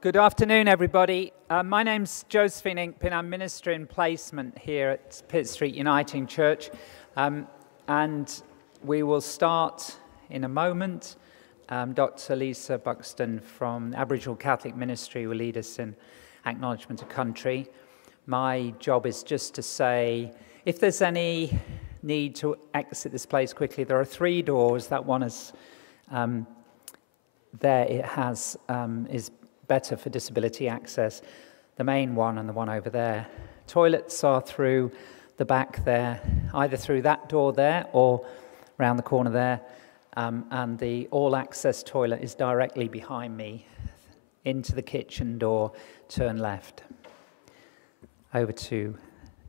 Good afternoon, everybody. My name's Josephine Inkpin. I'm Minister in Placement here at Pitt Street Uniting Church. And we will start in a moment. Dr. Lisa Buxton from Aboriginal Catholic Ministry will lead us in Acknowledgement of Country. My job is just to say, if there's any need to exit this place quickly, there are 3 doors. That one is there. It has is better for disability access. The main one and the one over there. Toilets are through the back there, either through that door there or round the corner there. And the all-access toilet is directly behind me. Into the kitchen door, turn left. Over to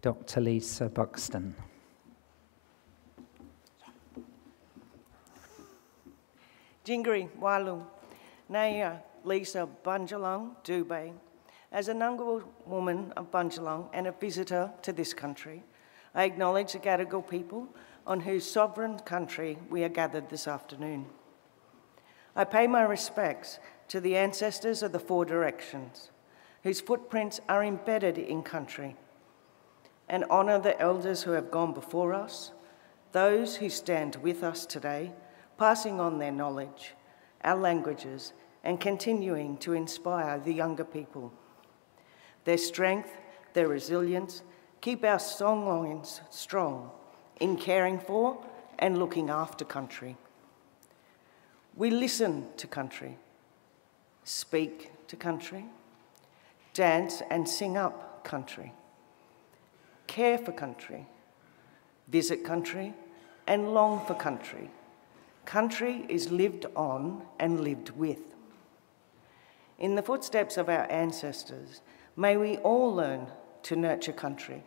Dr. Lisa Buxton. Jingari Walu, Naya Lisa Bunjalung Dubay. As a Ngunnawal woman of Bunjalung and a visitor to this country, I acknowledge the Gadigal people on whose sovereign country we are gathered this afternoon. I pay my respects to the ancestors of the 4 directions, whose footprints are embedded in country, and honour the elders who have gone before us, those who stand with us today, passing on their knowledge, our languages, and continuing to inspire the younger people. Their strength, their resilience, keep our songlines strong in caring for and looking after country. We listen to country, speak to country, dance and sing up country, care for country, visit country, and long for country. Country is lived on and lived with. In the footsteps of our ancestors, may we all learn to nurture country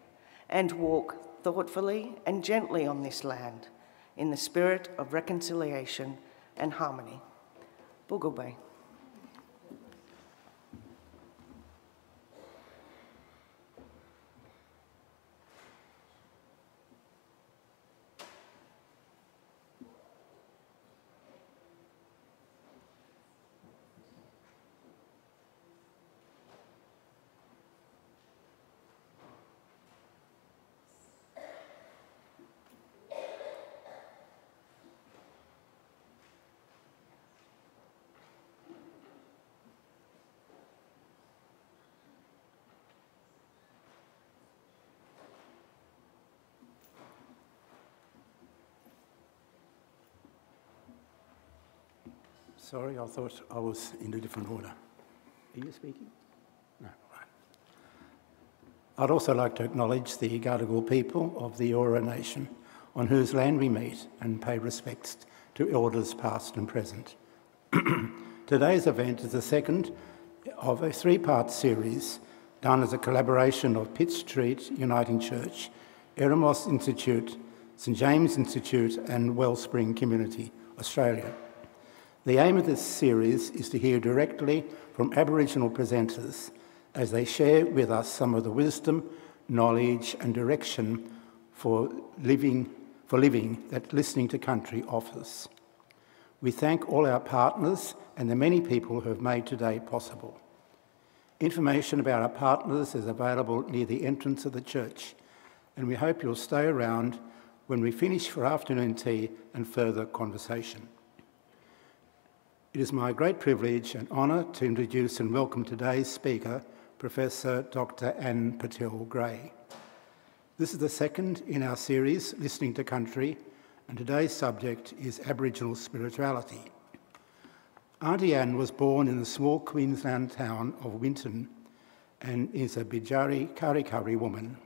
and walk thoughtfully and gently on this land in the spirit of reconciliation and harmony. Bugubay. Sorry, I thought I was in a different order. Are you speaking? No, right. I'd also like to acknowledge the Gadigal people of the Eora Nation, on whose land we meet, and pay respects to elders past and present. Today's event is the second of a 3-part series done as a collaboration of Pitt Street Uniting Church, Eremos Institute, St James Institute and Wellspring Community, Australia. The aim of this series is to hear directly from Aboriginal presenters as they share with us some of the wisdom, knowledge and direction for living that Listening to Country offers. We thank all our partners and the many people who have made today possible. Information about our partners is available near the entrance of the church, and we hope you'll stay around when we finish for afternoon tea and further conversation. It is my great privilege and honour to introduce and welcome today's speaker, Professor Dr. Anne Pattel-Gray. This is the second in our series, Listening to Country, and today's subject is Aboriginal spirituality. Auntie Anne was born in the small Queensland town of Winton and is a Bidjari Kari woman.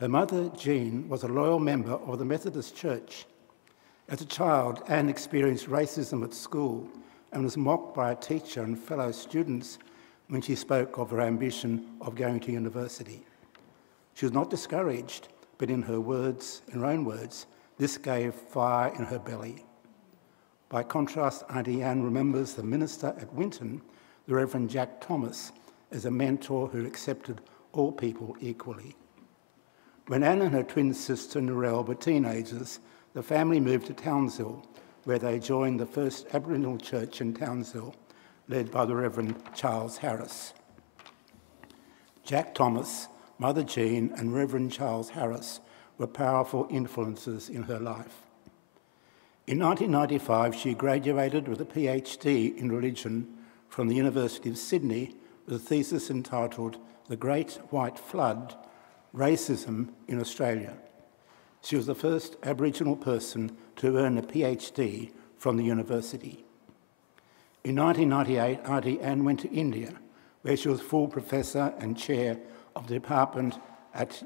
Her mother, Jean, was a loyal member of the Methodist Church. As a child, Anne experienced racism at school and was mocked by a teacher and fellow students when she spoke of her ambition of going to university. She was not discouraged, but in her own words, this gave fire in her belly. By contrast, Auntie Anne remembers the minister at Winton, the Reverend Jack Thomas, as a mentor who accepted all people equally. When Anne and her twin sister Narelle were teenagers, the family moved to Townsville, where they joined the first Aboriginal church in Townsville, led by the Reverend Charles Harris. Jack Thomas, Mother Jean and Reverend Charles Harris were powerful influences in her life. In 1995, she graduated with a PhD in religion from the University of Sydney with a thesis entitled The Great White Flood, Racism in Australia. She was the first Aboriginal person to earn a PhD from the university. In 1998, Auntie Anne went to India, where she was full professor and chair of department at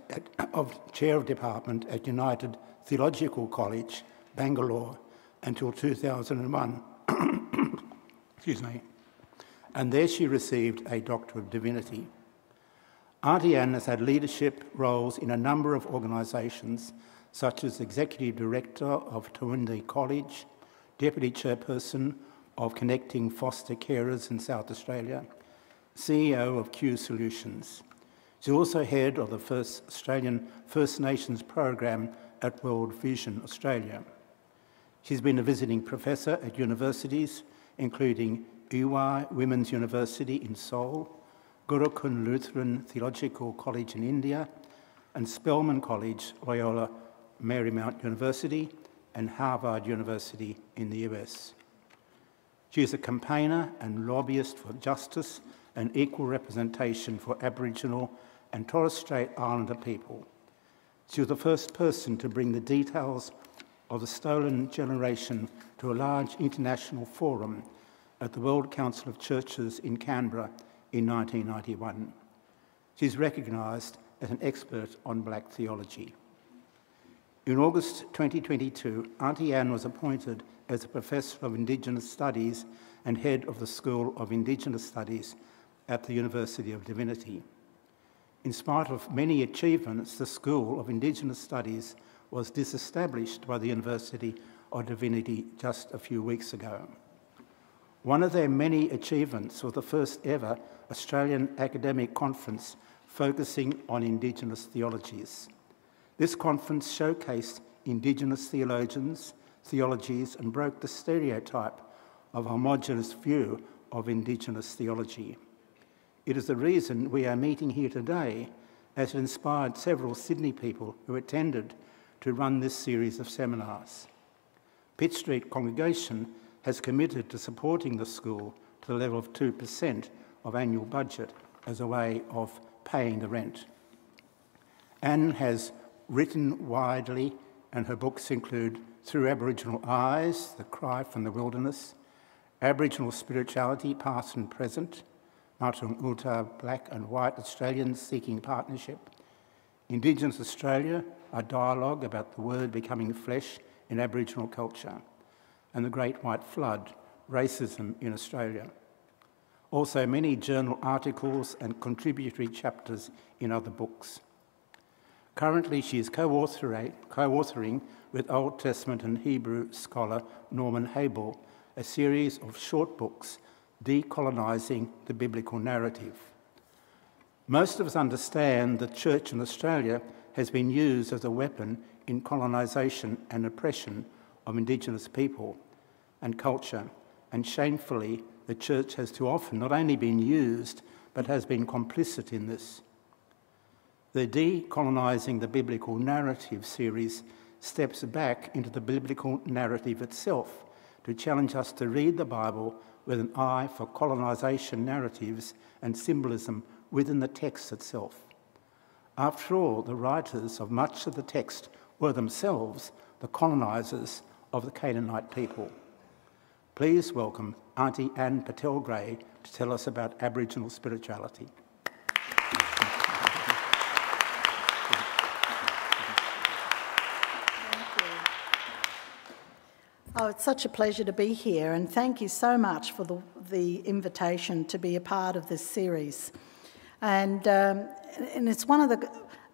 United Theological College, Bangalore, until 2001. Excuse me. And there she received a Doctor of Divinity. Auntie Anne has had leadership roles in a number of organisations, such as Executive Director of Toowoomba College, Deputy Chairperson of Connecting Foster Carers in South Australia, CEO of Q Solutions. She's also head of the first Australian First Nations program at World Vision Australia. She's been a visiting professor at universities, including Iwai Women's University in Seoul, Gurukun Lutheran Theological College in India, and Spelman College, Loyola Marymount University, and Harvard University in the US. She is a campaigner and lobbyist for justice and equal representation for Aboriginal and Torres Strait Islander people. She was the first person to bring the details of the stolen generation to a large international forum at the World Council of Churches in Canberra in 1991. She's recognised as an expert on black theology. In August 2022, Auntie Anne was appointed as a Professor of Indigenous Studies and Head of the School of Indigenous Studies at the University of Divinity. In spite of many achievements, the School of Indigenous Studies was disestablished by the University of Divinity just a few weeks ago. One of their many achievements was the first ever Australian academic conference focusing on Indigenous theologies. This conference showcased Indigenous theologians, theologies, and broke the stereotype of a homogenous view of Indigenous theology. It is the reason we are meeting here today, as it inspired several Sydney people who attended to run this series of seminars. Pitt Street Congregation has committed to supporting the school to the level of 2% of annual budget as a way of paying the rent. Anne has written widely, and her books include Through Aboriginal Eyes, The Cry from the Wilderness, Aboriginal Spirituality, Past and Present, Matung Uta, Black and White Australians Seeking Partnership, Indigenous Australia, a dialogue about the word becoming flesh in Aboriginal culture, and The Great White Flood, Racism in Australia. Also many journal articles and contributory chapters in other books. Currently, she is co-authoring with Old Testament and Hebrew scholar Norman Habel a series of short books decolonising the biblical narrative. Most of us understand that church in Australia has been used as a weapon in colonisation and oppression of Indigenous people and culture, and shamefully, the church has too often not only been used, but has been complicit in this. The Decolonising the Biblical Narrative series steps back into the biblical narrative itself to challenge us to read the Bible with an eye for colonisation narratives and symbolism within the text itself. After all, the writers of much of the text were themselves the colonisers of the Canaanite people. Please welcome Auntie Anne Pattel-Gray to tell us about Aboriginal spirituality. Oh, it's such a pleasure to be here, and thank you so much for the invitation to be a part of this series. And it's one of the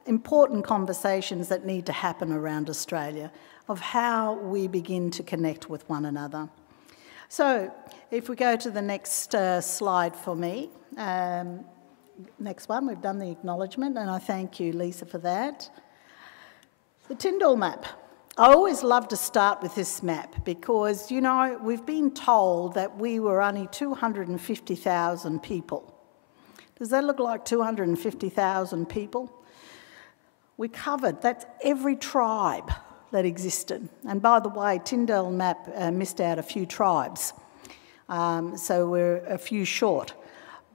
important conversations that need to happen around Australia of how we begin to connect with one another. So, if we go to the next slide for me, next one, we've done the acknowledgement, and I thank you, Lisa, for that. The Tyndall map. I always love to start with this map because, you know, we've been told that we were only 250,000 people. Does that look like 250,000 people? We covered, that's every tribe that existed. And by the way, Tyndall map missed out a few tribes, so we're a few short.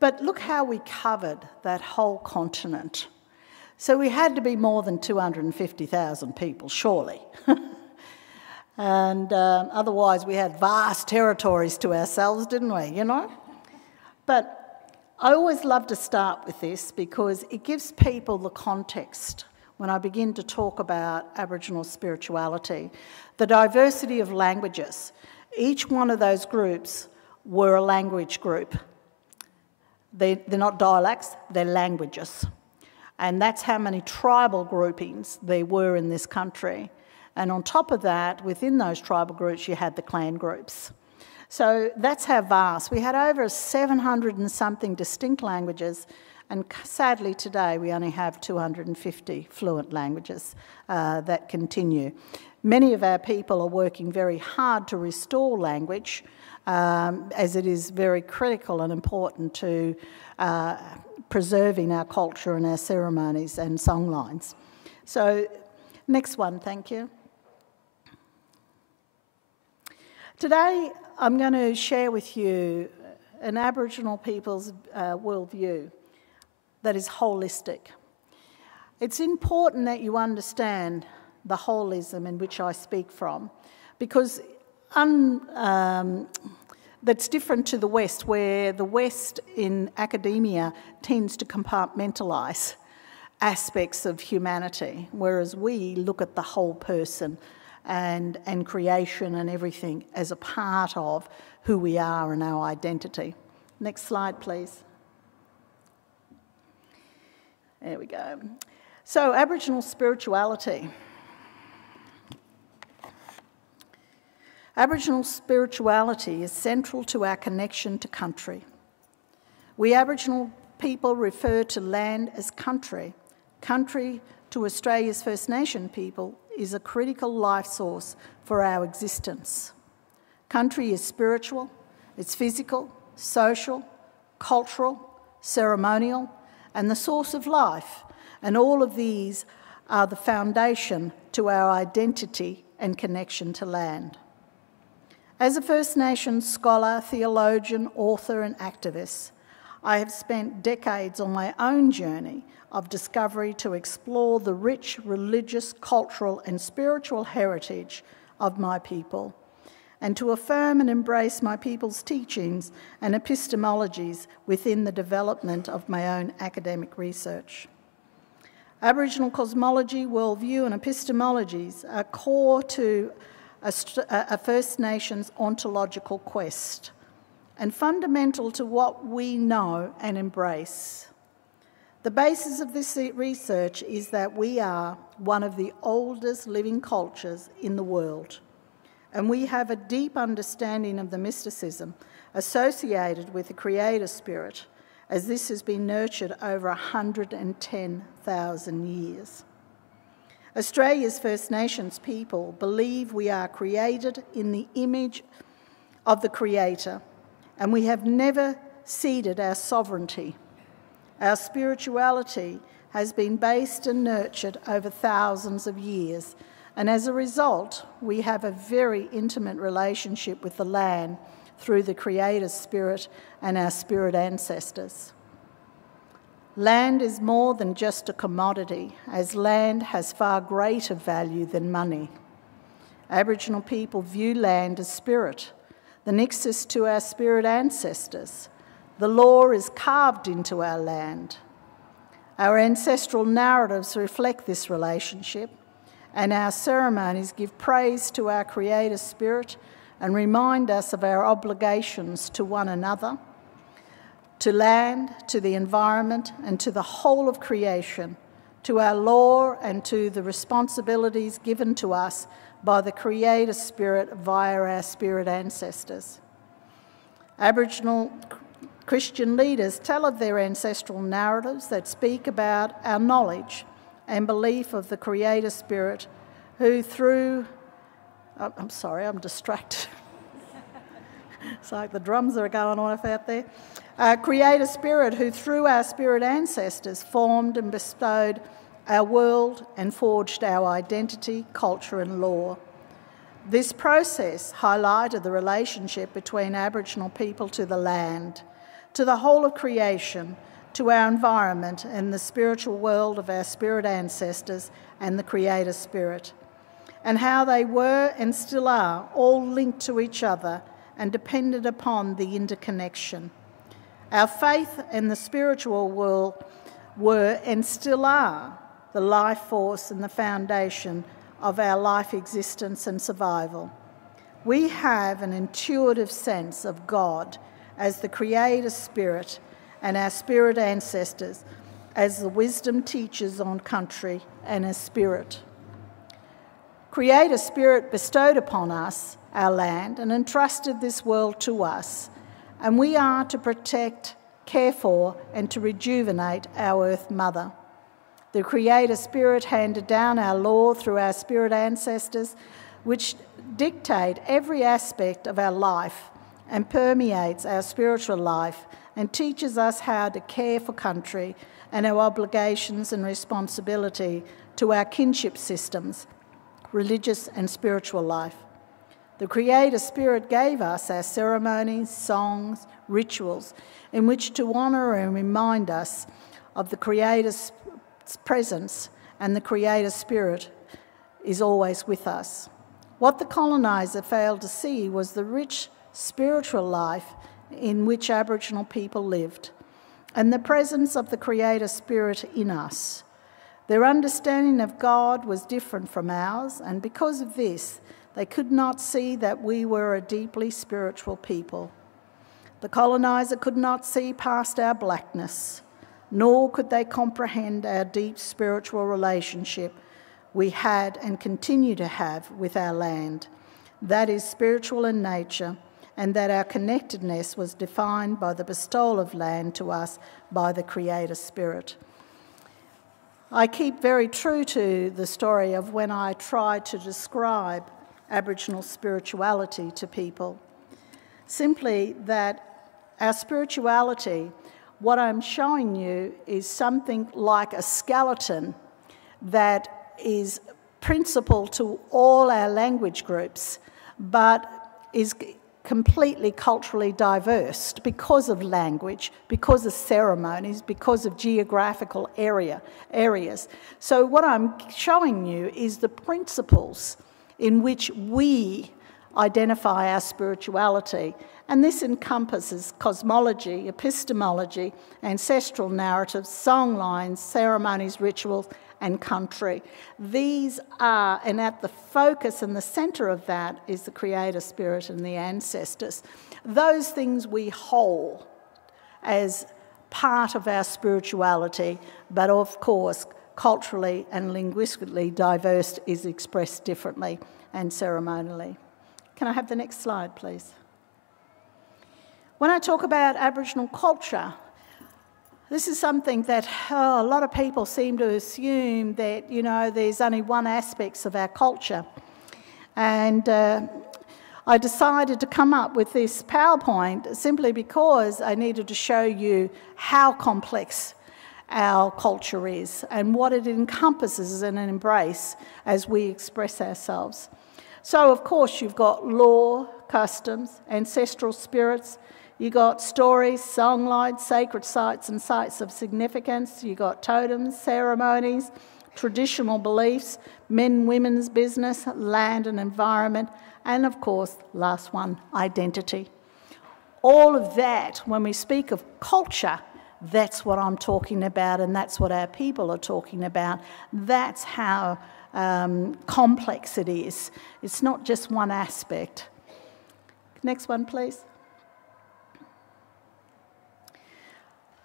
But look how we covered that whole continent. So we had to be more than 250,000 people, surely. And otherwise we had vast territories to ourselves, didn't we, you know? But I always love to start with this because it gives people the context when I begin to talk about Aboriginal spirituality. The diversity of languages. Each one of those groups were a language group. They're not dialects, they're languages. And that's how many tribal groupings there were in this country. And on top of that, within those tribal groups, you had the clan groups. So that's how vast. We had over 700 and something distinct languages, and sadly today we only have 250 fluent languages that continue. Many of our people are working very hard to restore language, as it is very critical and important to preserving our culture and our ceremonies and songlines. So, next one, thank you. Today, I'm going to share with you an Aboriginal people's worldview that is holistic. It's important that you understand the holism in which I speak from, because that's different to the West, where the West in academia tends to compartmentalise aspects of humanity, whereas we look at the whole person and creation and everything as a part of who we are and our identity. Next slide, please. There we go. So, Aboriginal spirituality. Aboriginal spirituality is central to our connection to country. We Aboriginal people refer to land as country. Country to Australia's First Nation people is a critical life source for our existence. Country is spiritual, it's physical, social, cultural, ceremonial, and the source of life. And all of these are the foundation to our identity and connection to land. As a First Nations scholar, theologian, author and activist, I have spent decades on my own journey of discovery to explore the rich religious, cultural and spiritual heritage of my people, and to affirm and embrace my people's teachings and epistemologies within the development of my own academic research. Aboriginal cosmology, worldview and epistemologies are core to a First Nations ontological quest and fundamental to what we know and embrace. The basis of this research is that we are one of the oldest living cultures in the world, and we have a deep understanding of the mysticism associated with the Creator Spirit, as this has been nurtured over 110,000 years. Australia's First Nations people believe we are created in the image of the Creator, and we have never ceded our sovereignty. Our spirituality has been based and nurtured over thousands of years, and as a result, we have a very intimate relationship with the land through the Creator Spirit and our spirit ancestors. Land is more than just a commodity, as land has far greater value than money. Aboriginal people view land as spirit, the nexus to our spirit ancestors. The law is carved into our land. Our ancestral narratives reflect this relationship, and our ceremonies give praise to our Creator Spirit and remind us of our obligations to one another, to land, to the environment, and to the whole of creation, to our law and to the responsibilities given to us by the Creator Spirit via our spirit ancestors. Aboriginal Christian leaders tell of their ancestral narratives that speak about our knowledge and belief of the Creator Spirit, who through I'm sorry, I'm distracted. It's like the drums are going off out there. Creator Spirit, who through our spirit ancestors formed and bestowed our world and forged our identity, culture and law. This process highlighted the relationship between Aboriginal people to the land, to the whole of creation, to our environment and the spiritual world of our spirit ancestors and the Creator Spirit, and how they were and still are all linked to each other and depended upon the interconnection. Our faith and the spiritual world were and still are the life force and the foundation of our life existence and survival. We have an intuitive sense of God as the Creator Spirit and our spirit ancestors as the wisdom teachers on country and as spirit. Creator Spirit bestowed upon us our land and entrusted this world to us, and we are to protect, care for and to rejuvenate our Earth Mother. The Creator Spirit handed down our law through our spirit ancestors, which dictate every aspect of our life and permeates our spiritual life and teaches us how to care for country and our obligations and responsibility to our kinship systems, religious and spiritual life. The Creator Spirit gave us our ceremonies, songs, rituals, in which to honour and remind us of the Creator's presence, and the Creator Spirit is always with us. What the coloniser failed to see was the rich spiritual life in which Aboriginal people lived, and the presence of the Creator Spirit in us. Their understanding of God was different from ours, and because of this, they could not see that we were a deeply spiritual people. The coloniser could not see past our blackness, nor could they comprehend our deep spiritual relationship we had and continue to have with our land. That is spiritual in nature, and that our connectedness was defined by the bestowal of land to us by the Creator Spirit. I keep very true to the story of when I try to describe Aboriginal spirituality to people. Simply that our spirituality, what I'm showing you is something like a skeleton that is principal to all our language groups, but is completely culturally diverse because of language, because of ceremonies, because of geographical areas. So what I'm showing you is the principles in which we identify our spirituality. And this encompasses cosmology, epistemology, ancestral narratives, songlines, ceremonies, rituals, and country. These are, and at the focus and the centre of that is the Creator Spirit and the ancestors. Those things we hold as part of our spirituality, but of course, culturally and linguistically diverse is expressed differently and ceremonially. Can I have the next slide, please? When I talk about Aboriginal culture, this is something that a lot of people seem to assume that, there's only one aspect of our culture. And I decided to come up with this PowerPoint simply because I needed to show you how complex our culture is and what it encompasses and embraces as we express ourselves. So, of course, you've got law, customs, ancestral spirits. You got stories, songlines, sacred sites and sites of significance. You got totems, ceremonies, traditional beliefs, men, women's business, land and environment, and of course, last one, identity. All of that, when we speak of culture, that's what I'm talking about, and that's what our people are talking about. That's how complex it is. It's not just one aspect. Next one, please.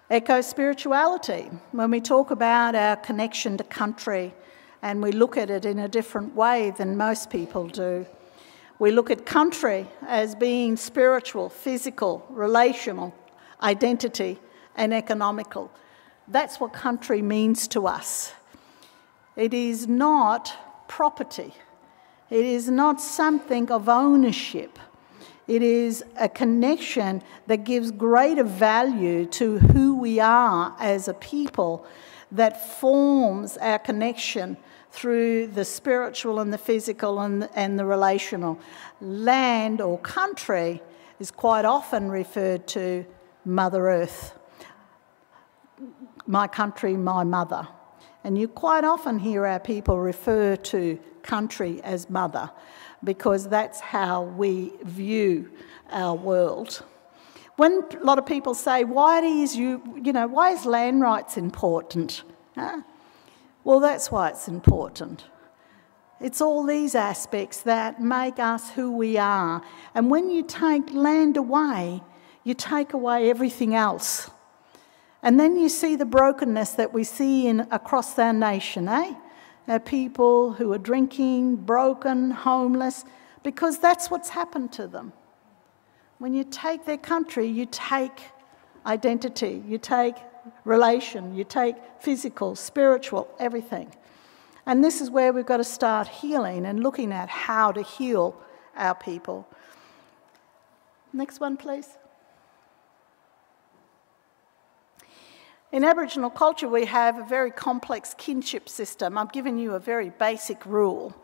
Eco-spirituality. When we talk about our connection to country and we look at it in a different way than most people do, we look at country as being spiritual, physical, relational, identity and economical. That's what country means to us. It is not property. It is not something of ownership. It is a connection that gives greater value to who we are as a people, that forms our connection through the spiritual and the physical and the relational. Land or country is quite often referred to Mother Earth. My country, my mother. And you quite often hear our people refer to country as mother, because that's how we view our world. When a lot of people say, why is land rights important? Huh? Well, that's why it's important. It's all these aspects that make us who we are. And when you take land away, you take away everything else. And then you see the brokenness that we see across our nation, Our people who are drinking, broken, homeless, because that's what's happened to them. When you take their country, you take identity, you take relation, you take physical, spiritual, everything. And this is where we've got to start healing and looking at how to heal our people. Next one, please. In Aboriginal culture, we have a very complex kinship system. I've given you a very basic rule.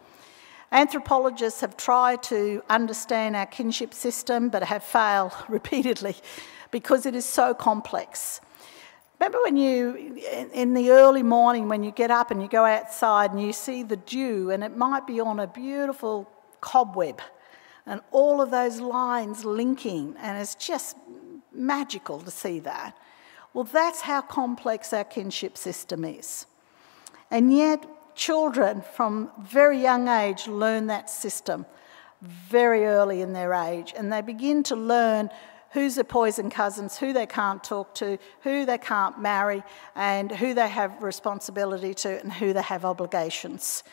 Anthropologists have tried to understand our kinship system, but have failed repeatedly because it is so complex. Remember when in the early morning, when you get up and you go outside and you see the dew, and it might be on a beautiful cobweb, and all of those lines linking, and it's just magical to see that. Well, that's how complex our kinship system is. And yet, children from very young age learn that system very early in their age, and they begin to learn who's their poison cousins, who they can't talk to, who they can't marry, and who they have responsibility to, and who they have obligations.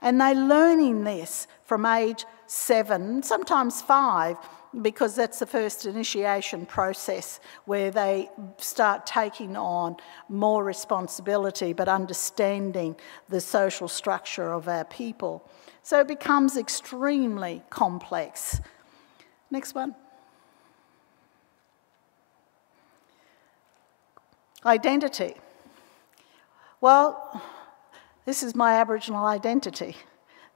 And they're learning this from age 7, sometimes 5, because that's the first initiation process where they start taking on more responsibility but understanding the social structure of our people. So it becomes extremely complex. Next one. Identity. Well, this is my Aboriginal identity.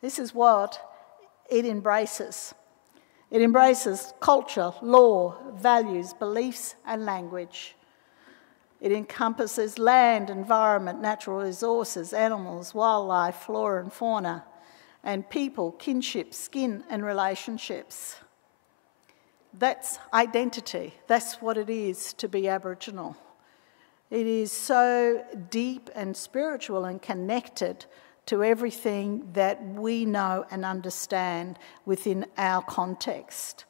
This is what it embraces. It embraces culture, law, values, beliefs, and language. It encompasses land, environment, natural resources, animals, wildlife, flora and fauna, and people, kinship, skin, and relationships. That's identity. That's what it is to be Aboriginal. It is so deep and spiritual and connected to everything that we know and understand within our context.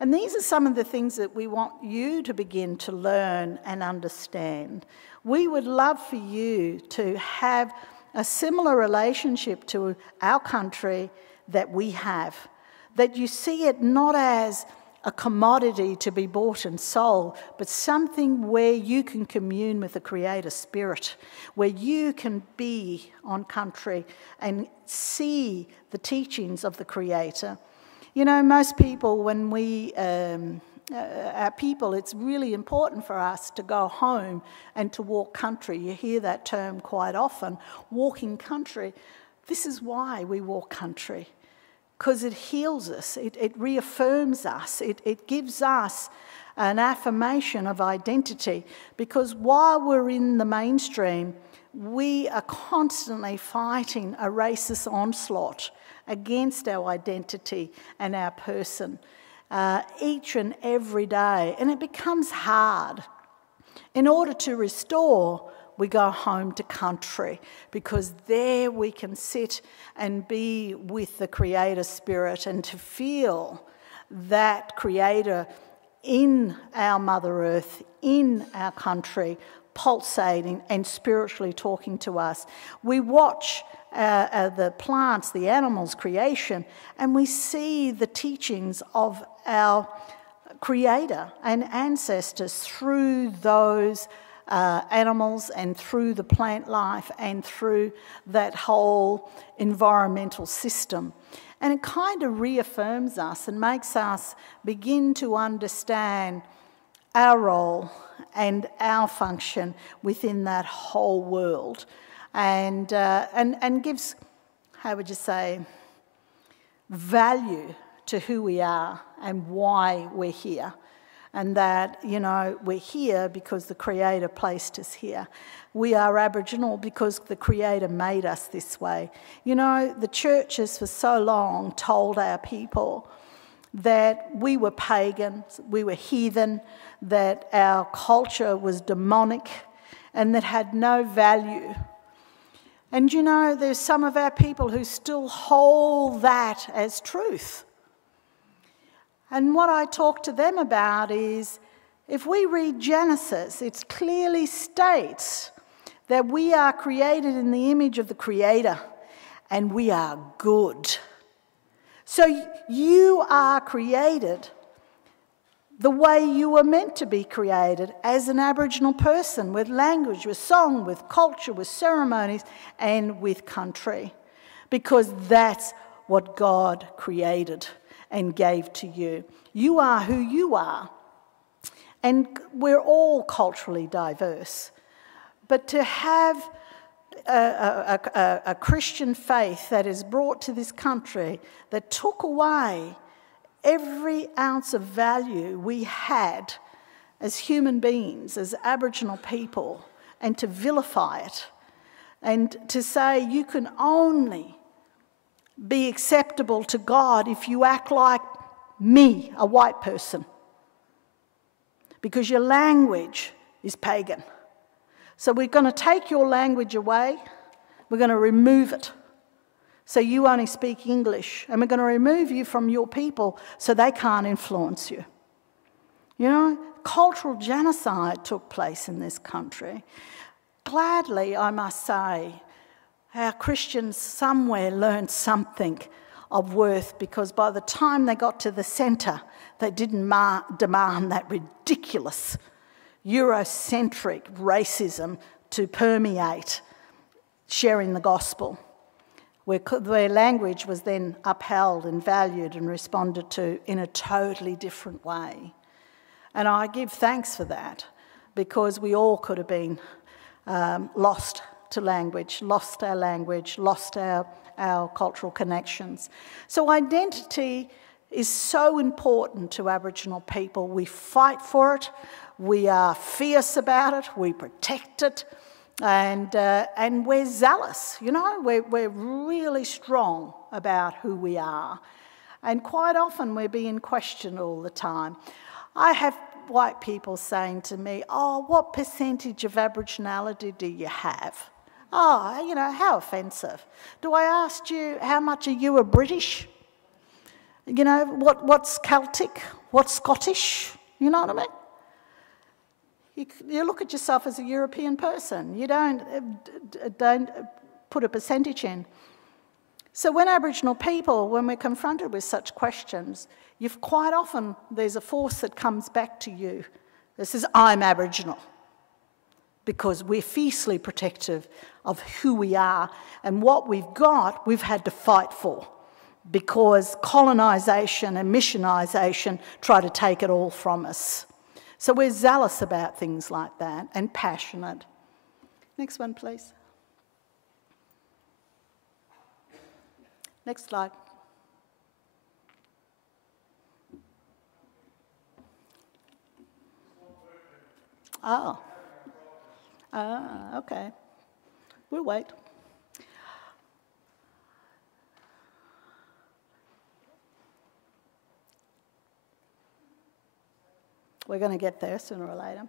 And these are some of the things that we want you to begin to learn and understand. We would love for you to have a similar relationship to our country that we have, that you see it not as a commodity to be bought and sold, but something where you can commune with the Creator Spirit, where you can be on country and see the teachings of the Creator. You know, most people, when our people, it's really important for us to go home and to walk country. You hear that term quite often, walking country. This is why we walk country. Because it heals us, it reaffirms us, it gives us an affirmation of identity. Because while we're in the mainstream, we are constantly fighting a racist onslaught against our identity and our person each and every day. And it becomes hard. In order to restore, we go home to country, because there we can sit and be with the Creator Spirit and to feel that Creator in our Mother Earth, in our country, pulsating and spiritually talking to us. We watch the plants, the animals, creation, and we see the teachings of our Creator and ancestors through those animals and through the plant life and through that whole environmental system. And it kind of reaffirms us and makes us begin to understand our role and our function within that whole world, and gives, how would you say, value to who we are and why we're here. And that, you know, we're here because the Creator placed us here. We are Aboriginal because the Creator made us this way. You know, the churches for so long told our people that we were pagans, we were heathen, that our culture was demonic and that had no value. And you know, there's some of our people who still hold that as truth. And what I talk to them about is, if we read Genesis, it clearly states that we are created in the image of the Creator and we are good. So you are created the way you were meant to be created as an Aboriginal person, with language, with song, with culture, with ceremonies, and with country, because that's what God created and gave to you. You are who you are. And we're all culturally diverse. But to have a Christian faith that is brought to this country that took away every ounce of value we had as human beings, as Aboriginal people, and to vilify it, and to say you can only be acceptable to God if you act like me, a white person, because your language is pagan. So we're going to take your language away, we're going to remove it, so you only speak English, and we're going to remove you from your people so they can't influence you. You know, cultural genocide took place in this country. Gladly, I must say, our Christians somewhere learned something of worth, because by the time they got to the centre, they didn't demand that ridiculous Eurocentric racism to permeate sharing the gospel, where language was then upheld and valued and responded to in a totally different way. And I give thanks for that, because we all could have been lost to language, lost our language, lost our cultural connections. So identity is so important to Aboriginal people. We fight for it, we are fierce about it, we protect it, and we're zealous, you know, we're really strong about who we are. And quite often we're being questioned all the time. I have white people saying to me, oh, what percentage of Aboriginality do you have? Oh, you know, how offensive. Do I ask you, how much are you a British? You know, what's Celtic? What's Scottish? You know what I mean? You look at yourself as a European person. You don't put a percentage in. So when Aboriginal people, when we're confronted with such questions, quite often there's a force that comes back to you that says, I'm Aboriginal, because we're fiercely protective of who we are, and what we've got, we've had to fight for, because colonisation and missionisation try to take it all from us. So we're zealous about things like that and passionate. Next one, please. Next slide. Oh. Okay. We'll wait. We're going to get there sooner or later.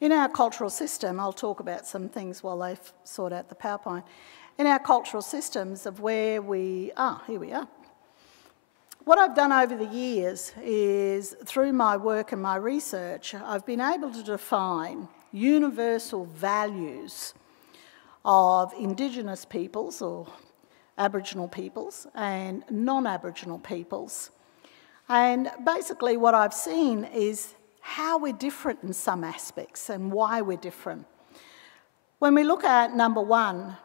In our cultural system, I'll talk about some things while they sort out the PowerPoint. In our cultural systems of where we are, here we are. What I've done over the years is, through my work and my research, I've been able to define universal values of Indigenous peoples, or Aboriginal peoples, and non-Aboriginal peoples. And basically what I've seen is how we're different in some aspects and why we're different. When we look at number one,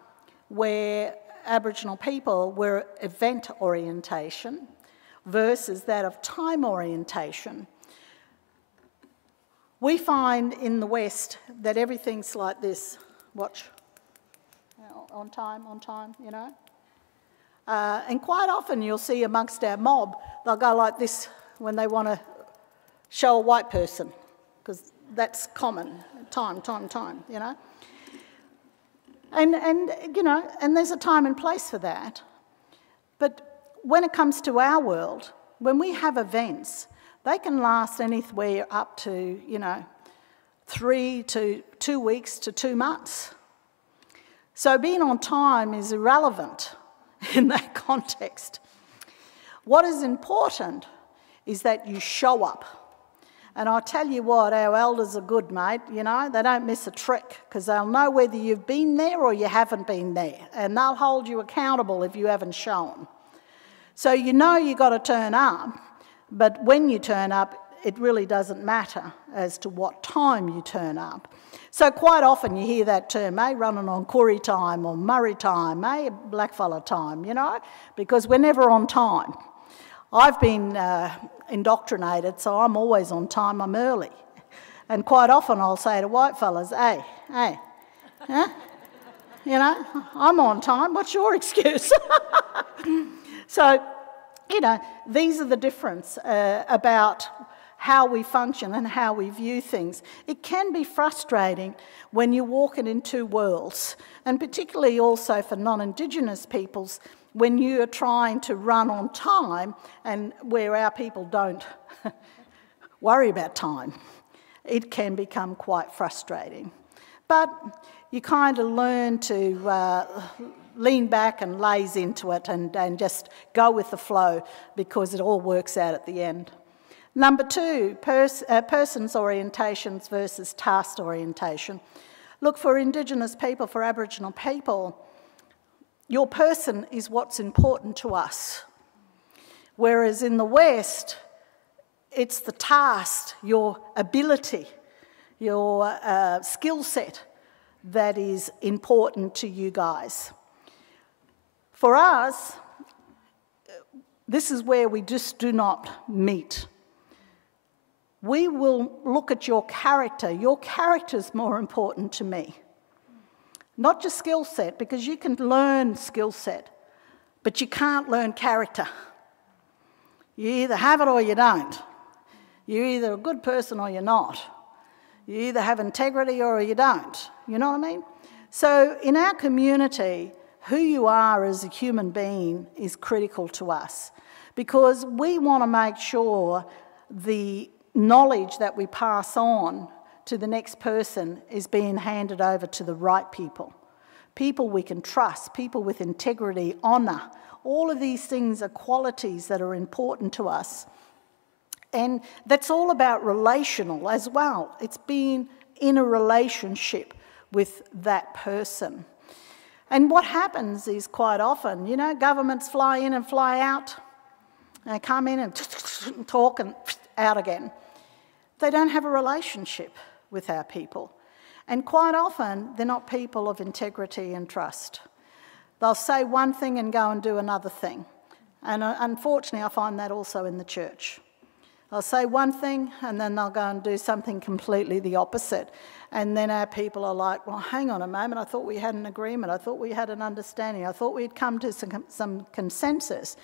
where Aboriginal people were event orientation versus that of time orientation. We find in the West that everything's like this. Watch. On time, you know. And quite often you'll see amongst our mob, they'll go like this when they want to show a white person, because that's common, time, you know. And you know, and there's a time and place for that. But when it comes to our world, when we have events, they can last anywhere up to, you know, 3 to 2 weeks to 2 months. So being on time is irrelevant in that context. What is important is that you show up. And I'll tell you what, our elders are good, mate, you know, they don't miss a trick, because they'll know whether you've been there or you haven't been there, and they'll hold you accountable if you haven't shown. So you know you've got to turn up, but when you turn up, it really doesn't matter as to what time you turn up. So quite often you hear that term, running on Koori time or Murray time, blackfella time, you know, because we're never on time. I've been indoctrinated, so I'm always on time, I'm early. And quite often I'll say to white fellas, hey, huh? You know, I'm on time, what's your excuse? So, you know, these are the difference about how we function and how we view things. It can be frustrating when you're walking in two worlds, and particularly also for non-Indigenous peoples, when you are trying to run on time and where our people don't worry about time. It can become quite frustrating. But you kind of learn to lean back and laze into it and just go with the flow, because it all works out at the end. Number 2, persons orientations versus task orientation. Look, for Indigenous people, for Aboriginal people, your person is what's important to us. Whereas in the West, it's the task, your ability, your skill set that is important to you guys. For us, this is where we just do not meet. We will look at your character. Your character is more important to me. Not just skill set, because you can learn skill set, but you can't learn character. You either have it or you don't. You're either a good person or you're not. You either have integrity or you don't. You know what I mean? So in our community, who you are as a human being is critical to us, because we want to make sure the knowledge that we pass on to the next person is being handed over to the right people. People we can trust, people with integrity, honour. All of these things are qualities that are important to us. And that's all about relational as well. It's being in a relationship with that person. And what happens is quite often, you know, governments fly in and fly out. They come in and talk and out again. They don't have a relationship with our people. And quite often, they're not people of integrity and trust. They'll say one thing and go and do another thing. And unfortunately, I find that also in the church. They'll say one thing and then they'll go and do something completely the opposite. And then our people are like, well, hang on a moment, I thought we had an agreement, I thought we had an understanding, I thought we'd come to some consensus.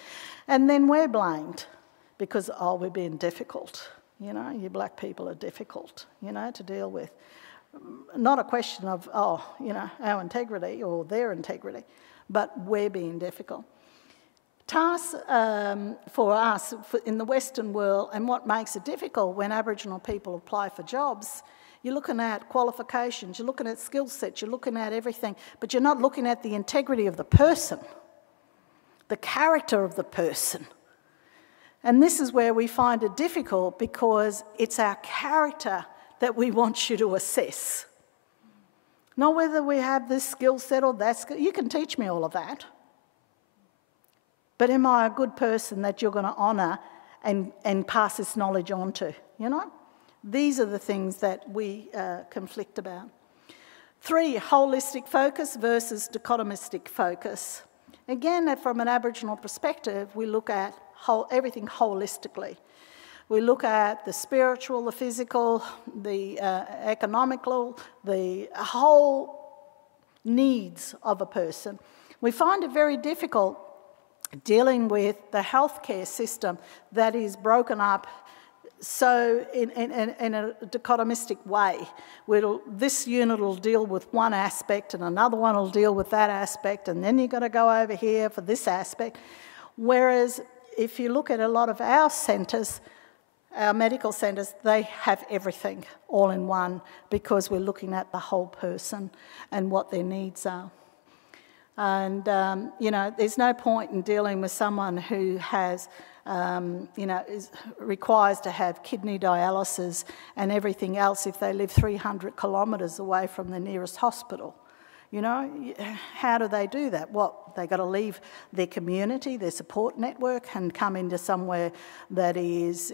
And then we're blamed because, oh, we're being difficult. You know, you black people are difficult, you know, to deal with. Not a question of, oh, you know, our integrity or their integrity, but we're being difficult. Tasks for us in the Western world, and what makes it difficult when Aboriginal people apply for jobs, you're looking at qualifications, you're looking at skill sets, you're looking at everything, but you're not looking at the integrity of the person, the character of the person. And this is where we find it difficult, because it's our character that we want you to assess. Not whether we have this skill set or that skill. You can teach me all of that. But am I a good person that you're going to honour and pass this knowledge on to, you know? These are the things that we conflict about. 3, holistic focus versus dichotomistic focus. Again, from an Aboriginal perspective, we look at everything holistically. We look at the spiritual, the physical, the economical, the whole needs of a person. We find it very difficult dealing with the healthcare system that is broken up so in a dichotomistic way. This unit will deal with one aspect and another one will deal with that aspect, and then you've got to go over here for this aspect. Whereas if you look at a lot of our centres, our medical centres, they have everything all in one because we're looking at the whole person and what their needs are. And, there's no point in dealing with someone who has, requires to have kidney dialysis and everything else if they live 300 kilometres away from the nearest hospital. How do they do that? They've got to leave their community, their support network, and come into somewhere that is,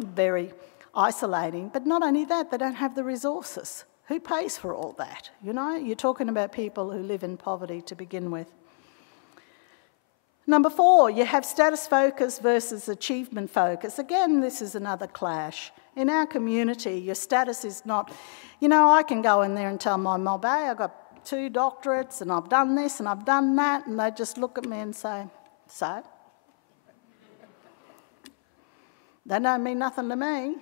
very isolating. But not only that, they don't have the resources. Who pays for all that? You're talking about people who live in poverty to begin with. Number 4, you have status focus versus achievement focus. Again, this is another clash. In our community, your status is not, I can go in there and tell my mob, hey, I've got 2 doctorates and I've done this and I've done that, and they just look at me and say, so? That don't mean nothing to me,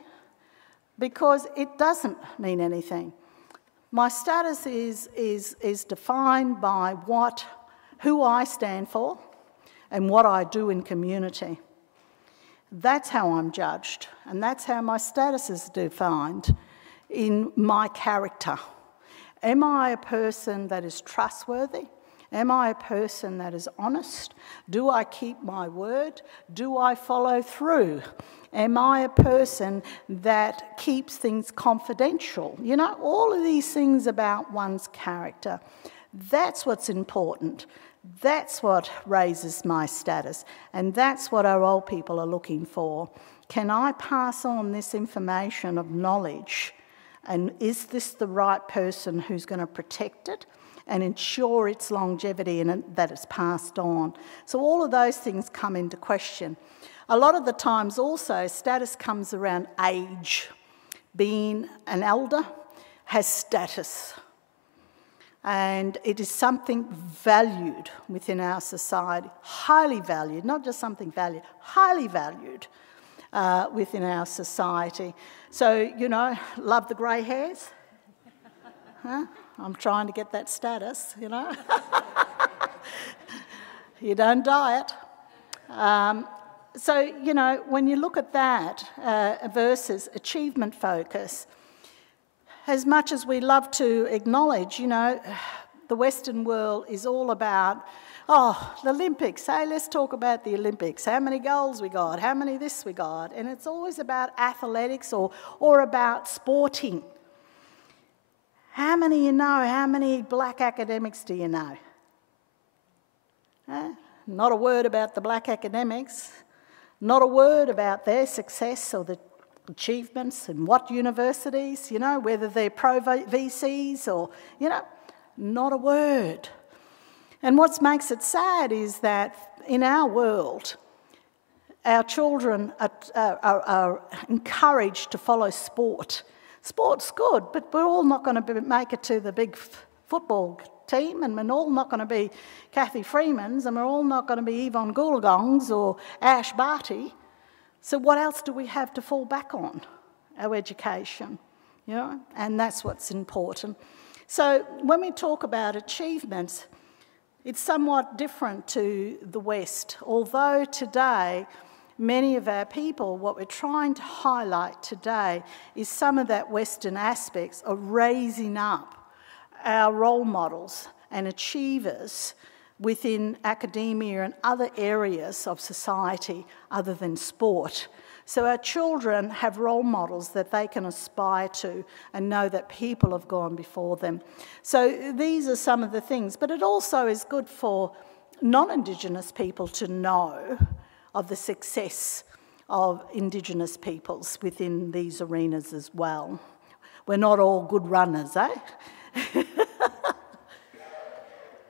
because it doesn't mean anything. My status is defined by who I stand for and what I do in community. That's how I'm judged, and that's how my status is defined in my character. Am I a person that is trustworthy? Am I a person that is honest? Do I keep my word? Do I follow through? Am I a person that keeps things confidential? All of these things about one's character. That's what's important. That's what raises my status. And that's what our old people are looking for. Can I pass on this information of knowledge? And is this the right person who's going to protect it and ensure its longevity and that it's passed on? So all of those things come into question. A lot of the times also, status comes around age. Being an elder has status. And it is something valued within our society, highly valued, not just something valued, highly valued within our society. So, love the grey hairs? Huh? I'm trying to get that status, You don't diet. So, when you look at that versus achievement focus, as much as we love to acknowledge, the Western world is all about, the Olympics. Hey, let's talk about the Olympics. How many goals we got? How many this we got? And it's always about athletics or about sporting. How many you know? How many black academics do you know? Not a word about the black academics. Not a word about their success or the achievements and what universities, whether they're pro-VCs or, not a word. And what makes it sad is that in our world, our children are encouraged to follow sport. Sport's good, but we're all not going to make it to the big football team, and we're all not going to be Kathy Freemans, and we're all not going to be Yvonne Goolagong's or Ash Barty. So what else do we have to fall back on? Our education, and that's what's important. So when we talk about achievements, it's somewhat different to the West. Although today, many of our people, what we're trying to highlight today is some of that Western aspects of raising up our role models and achievers within academia and other areas of society other than sport. So our children have role models that they can aspire to and know that people have gone before them. So these are some of the things, but it also is good for non-Indigenous people to know of the success of Indigenous peoples within these arenas as well. We're not all good runners, eh?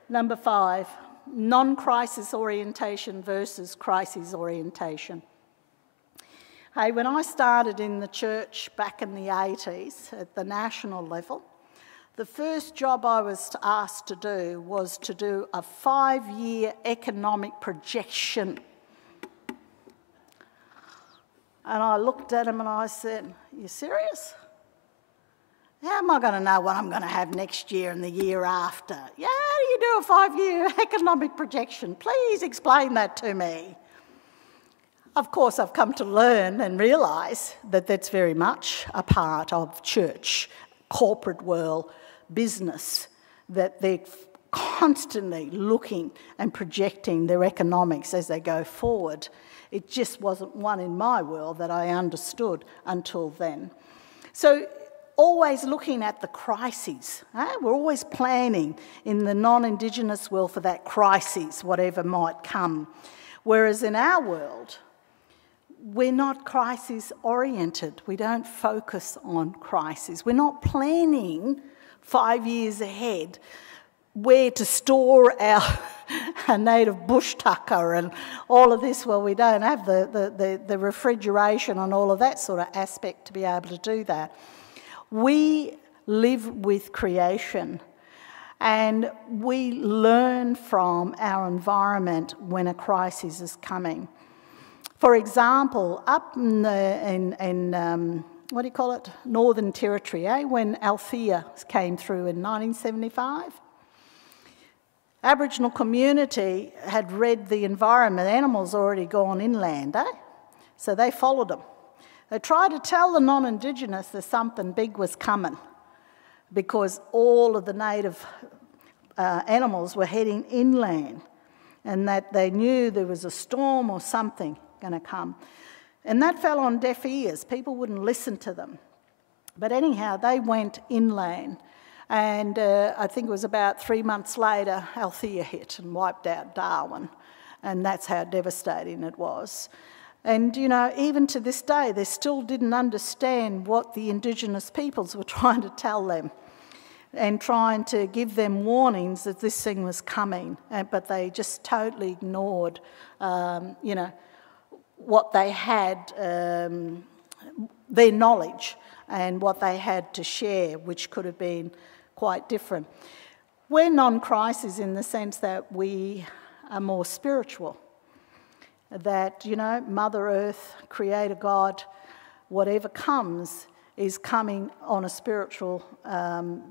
Number 5, non-crisis orientation versus crisis orientation. Hey, when I started in the church back in the 80s at the national level, the first job I was asked to do was to do a 5-year economic projection. And I looked at him and I said, "Are you serious? How am I going to know what I'm going to have next year and the year after? Yeah, how do you do a 5-year economic projection? Please explain that to me." Of course, I've come to learn and realise that that's very much a part of church, corporate world, business, that they're constantly looking and projecting their economics as they go forward. It just wasn't one in my world that I understood until then. So, always looking at the crises. We're always planning in the non-Indigenous world for that crisis, whatever might come. Whereas in our world, we're not crisis-oriented. We don't focus on crises. We're not planning 5 years ahead where to store our native bush tucker and all of this. Well, we don't have the refrigeration and all of that sort of aspect to be able to do that. We live with creation and we learn from our environment when a crisis is coming. For example, up in what do you call it, Northern Territory, when Althea came through in 1975, Aboriginal community had read the environment, animals already gone inland, so they followed them. They tried to tell the non-Indigenous that something big was coming because all of the native animals were heading inland and that they knew there was a storm or something going to come. And that fell on deaf ears. People wouldn't listen to them. But anyhow, they went inland. And I think it was about 3 months later, Althea hit and wiped out Darwin. And that's how devastating it was. And, you know, even to this day, they still didn't understand what the Indigenous peoples were trying to tell them and trying to give them warnings that this thing was coming. But they just totally ignored, you know, what they had, their knowledge and what they had to share, which could have been quite different. We're non-crisis in the sense that we are more spiritual. That, you know, Mother Earth, Creator God, whatever comes is coming on a spiritual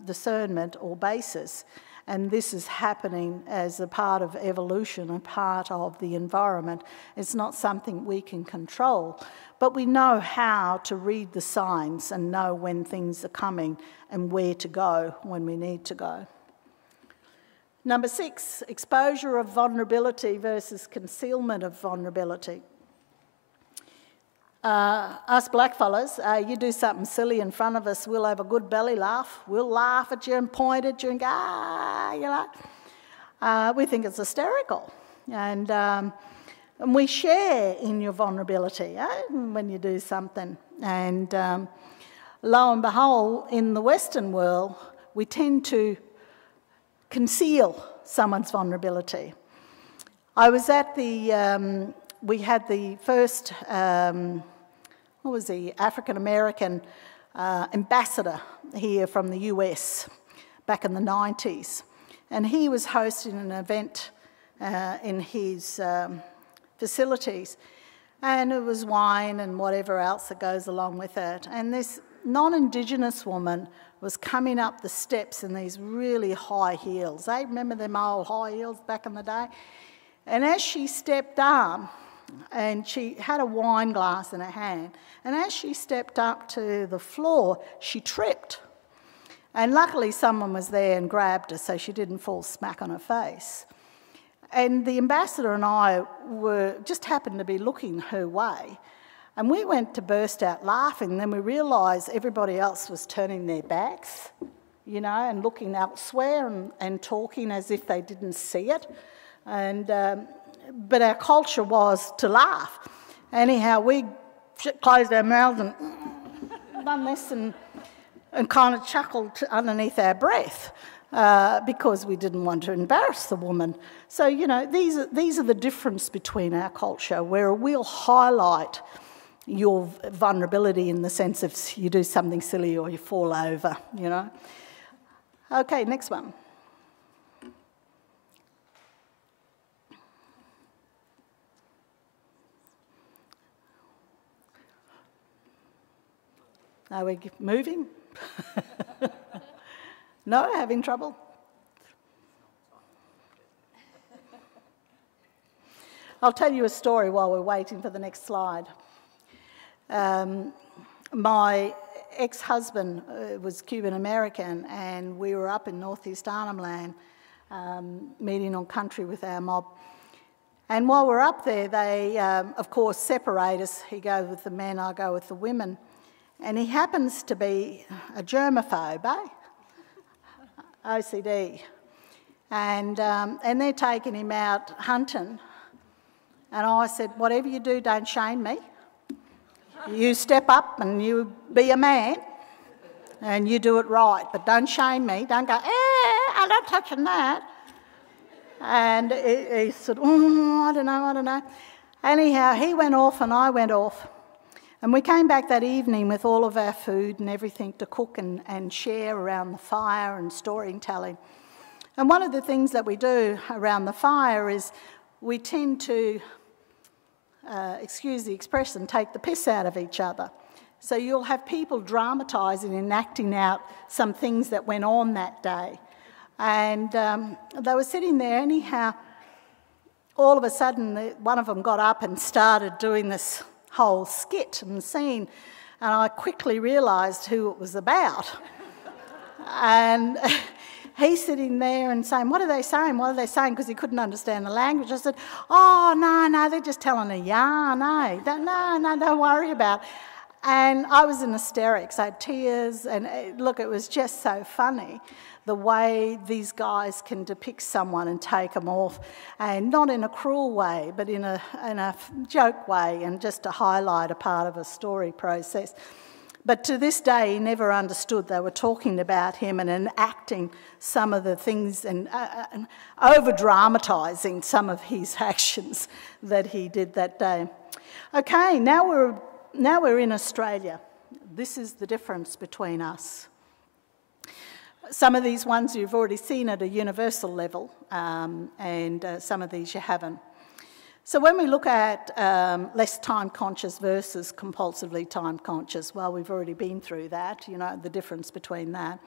discernment or basis. And this is happening as a part of evolution, a part of the environment. It's not something we can control, but we know how to read the signs and know when things are coming and where to go when we need to go. Number 6, exposure of vulnerability versus concealment of vulnerability. Us blackfellas, you do something silly in front of us, we'll have a good belly laugh. We'll laugh at you and point at you and go, you know. We think it's hysterical. And we share in your vulnerability when you do something. And lo and behold, in the Western world, we tend to conceal someone's vulnerability. I was at the, we had the first, African-American ambassador here from the US back in the 90s. And he was hosting an event in his facilities. And it was wine and whatever else that goes along with it. And this non-Indigenous woman was coming up the steps in these really high heels. I remember them old high heels back in the day. And as she stepped up, and she had a wine glass in her hand, and as she stepped up to the floor, she tripped. And luckily someone was there and grabbed her so she didn't fall smack on her face. And the ambassador and I just happened to be looking her way. And we went to burst out laughing, and then we realised everybody else was turning their backs, you know, and looking elsewhere and talking as if they didn't see it. And but our culture was to laugh. Anyhow, we closed our mouths and done this and kind of chuckled underneath our breath. because we didn't want to embarrass the woman. So, you know, these are the difference between our culture, where we'll highlight your vulnerability in the sense of you do something silly or you fall over, you know. Okay, next one. Are we moving? No, having trouble? I'll tell you a story while we're waiting for the next slide. My ex-husband was Cuban-American, and we were up in northeast Arnhem Land meeting on country with our mob. And while we're up there, they, of course, separate us. He goes with the men, I go with the women. And he happens to be a germaphobe, eh? OCD. And they're taking him out hunting. And I said, whatever you do, don't shame me. You step up and you be a man and you do it right, but don't shame me. Don't go, I'm not touching that. And he said, I don't know. Anyhow, he went off and I went off. And we came back that evening with all of our food and everything to cook and share around the fire and storytelling. And one of the things that we do around the fire is we tend to, excuse the expression, take the piss out of each other. So you'll have people dramatising and acting out some things that went on that day. And they were sitting there anyhow. All of a sudden, one of them got up and started doing this whole skit and scene, and I quickly realised who it was about. And he's sitting there and saying, what are they saying? What are they saying? Because he couldn't understand the language. I said, oh, no, they're just telling a yarn, eh? No, don't worry about it. And I was in hysterics. I had tears, and look, it was just so funny, the way these guys can depict someone and take them off, and not in a cruel way, but in a joke way, and just to highlight a part of a story process. But to this day, he never understood they were talking about him and enacting some of the things and over-dramatising some of his actions that he did that day. Okay, now we're in Australia. This is the difference between us. Some of these ones you've already seen at a universal level, and some of these you haven't. So when we look at less time-conscious versus compulsively time-conscious, well, we've already been through that, you know, the difference between that.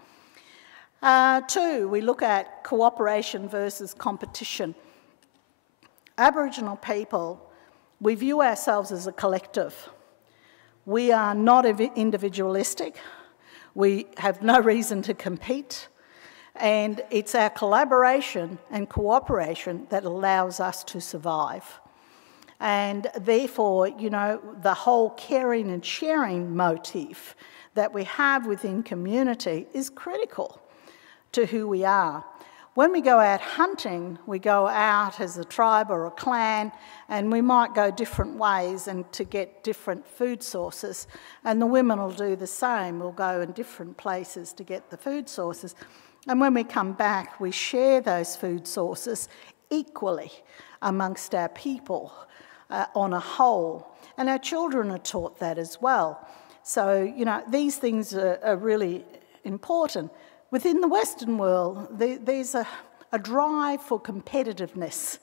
2, we look at cooperation versus competition. Aboriginal people, we view ourselves as a collective. We are not individualistic. We have no reason to compete. And it's our collaboration and cooperation that allows us to survive. And therefore, you know, the whole caring and sharing motif that we have within community is critical to who we are. When we go out hunting, we go out as a tribe or a clan, and we might go different ways and to get different food sources. And the women will do the same. We'll go in different places to get the food sources. And when we come back, we share those food sources equally amongst our people on a whole. And our children are taught that as well. So, you know, these things are really important. Within the Western world, there's a drive for competitiveness.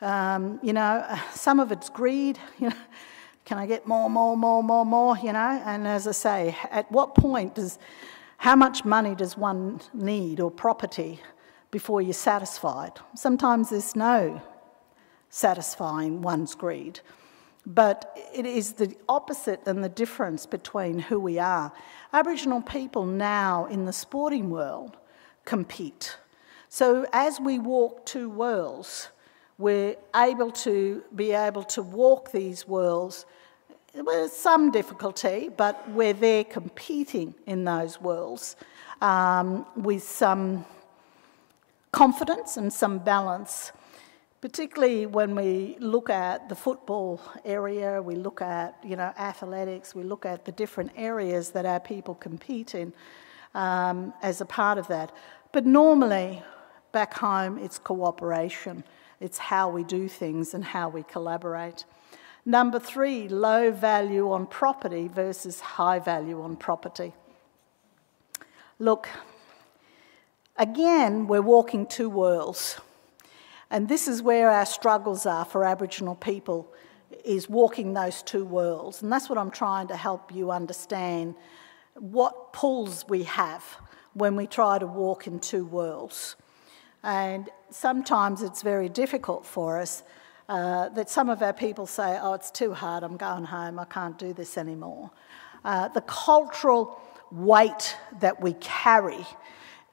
You know, some of it's greed, you know, can I get more, you know? And as I say, at what point how much money does one need or property before you're satisfied? Sometimes there's no satisfying one's greed. But it is the opposite and the difference between who we are. Aboriginal people now in the sporting world compete. So as we walk two worlds, we're able to walk these worlds with some difficulty, but we're there competing in those worlds with some confidence and some balance. Particularly when we look at the football area, we look at, you know, athletics, we look at the different areas that our people compete in as a part of that. But normally, back home, it's cooperation. It's how we do things and how we collaborate. Number 3, low value on property versus high value on property. Look, again, we're walking two worlds. And this is where our struggles are for Aboriginal people, is walking those two worlds. And that's what I'm trying to help you understand, what pulls we have when we try to walk in two worlds. And sometimes it's very difficult for us that some of our people say, oh, it's too hard, I'm going home, I can't do this anymore. The cultural weight that we carry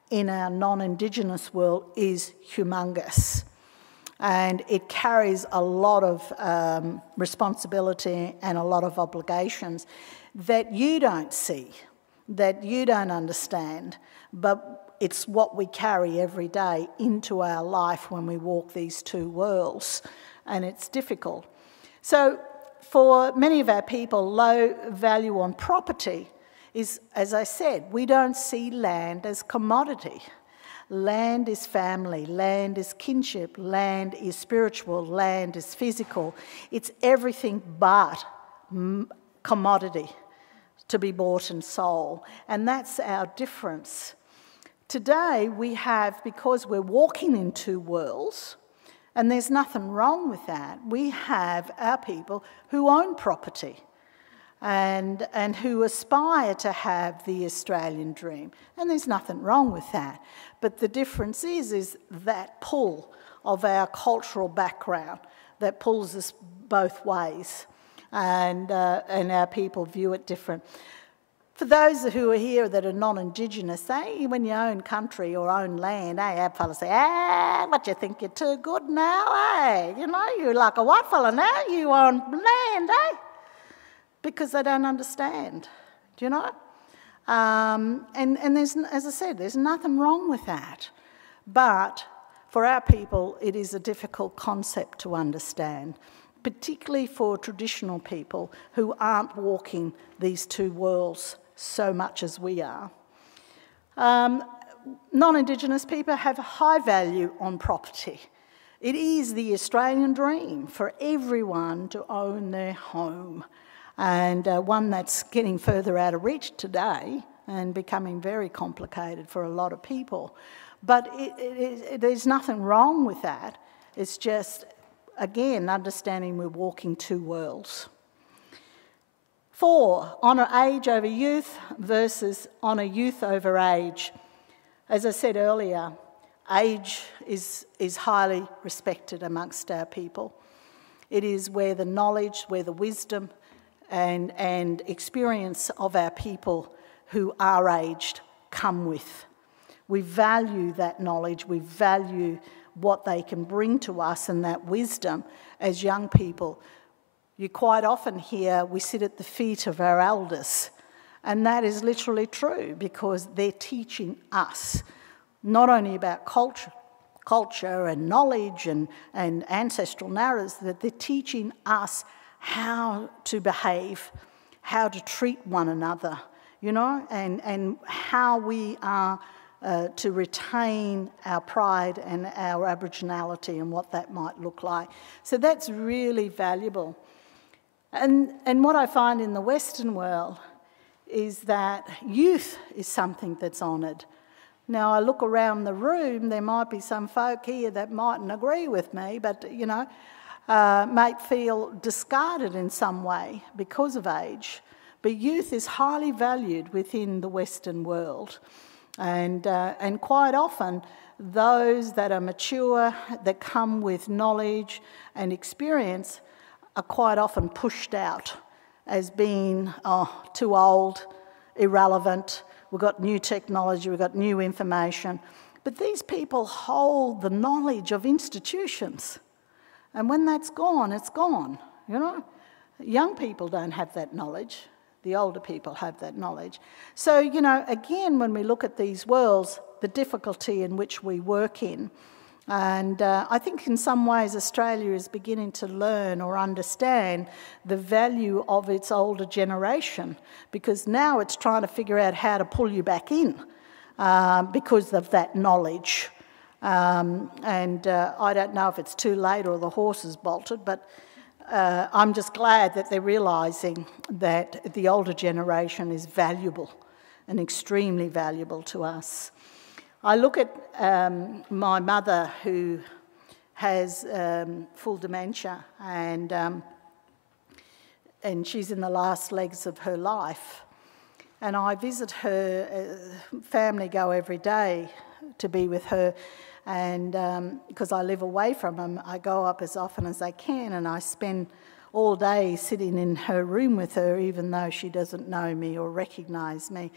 in our non-Indigenous world is humongous. And it carries a lot of responsibility and a lot of obligations that you don't see, that you don't understand, but it's what we carry every day into our life when we walk these two worlds, and it's difficult. So for many of our people, low value on property is, as I said, we don't see land as commodity. Land is family, land is kinship, land is spiritual, land is physical. It's everything but commodity to be bought and sold. And that's our difference. Today we have, because we're walking in two worlds, and there's nothing wrong with that, we have our people who own property and who aspire to have the Australian dream. And there's nothing wrong with that. But the difference is that pull of our cultural background that pulls us both ways, and our people view it different. For those who are here that are non-Indigenous, when you own country or own land, our fellas say, what, you think you're too good now, You know, you're like a white fella now, you own land, Because they don't understand, do you know? And there's, as I said, there's nothing wrong with that. But for our people, it is a difficult concept to understand, particularly for traditional people who aren't walking these two worlds so much as we are. Non-Indigenous people have a high value on property. It is the Australian dream for everyone to own their home, and one that's getting further out of reach today and becoming very complicated for a lot of people. But there's nothing wrong with that. It's just, again, understanding we're walking two worlds. 4, honour age over youth versus honour youth over age. As I said earlier, age is highly respected amongst our people. It is where the knowledge, where the wisdom and experience of our people who are aged come with. We value that knowledge, we value what they can bring to us and that wisdom as young people. You quite often hear we sit at the feet of our elders, and that is literally true because they're teaching us not only about culture and knowledge and ancestral narratives, that they're teaching us how to behave, how to treat one another, you know, and how we are to retain our pride and our Aboriginality and what that might look like. So that's really valuable. And what I find in the Western world is that youth is something that's honoured. Now, I look around the room, there might be some folk here that mightn't agree with me, but, you know, might feel discarded in some way because of age. But youth is highly valued within the Western world. And quite often, those that are mature, that come with knowledge and experience, are quite often pushed out as being too old, irrelevant, we've got new technology, we've got new information. But these people hold the knowledge of institutions. And when that's gone, it's gone, you know. Young people don't have that knowledge. The older people have that knowledge. So, you know, again, when we look at these worlds, the difficulty in which we work in, and I think in some ways Australia is beginning to learn or understand the value of its older generation, because now it's trying to figure out how to pull you back in because of that knowledge. I don't know if it's too late or the horse has bolted, but I'm just glad that they're realising that the older generation is valuable and extremely valuable to us. I look at my mother, who has full dementia, and she's in the last legs of her life. And I visit her, family go every day to be with her, and because I live away from them, I go up as often as I can, and I spend all day sitting in her room with her, even though she doesn't know me or recognise me.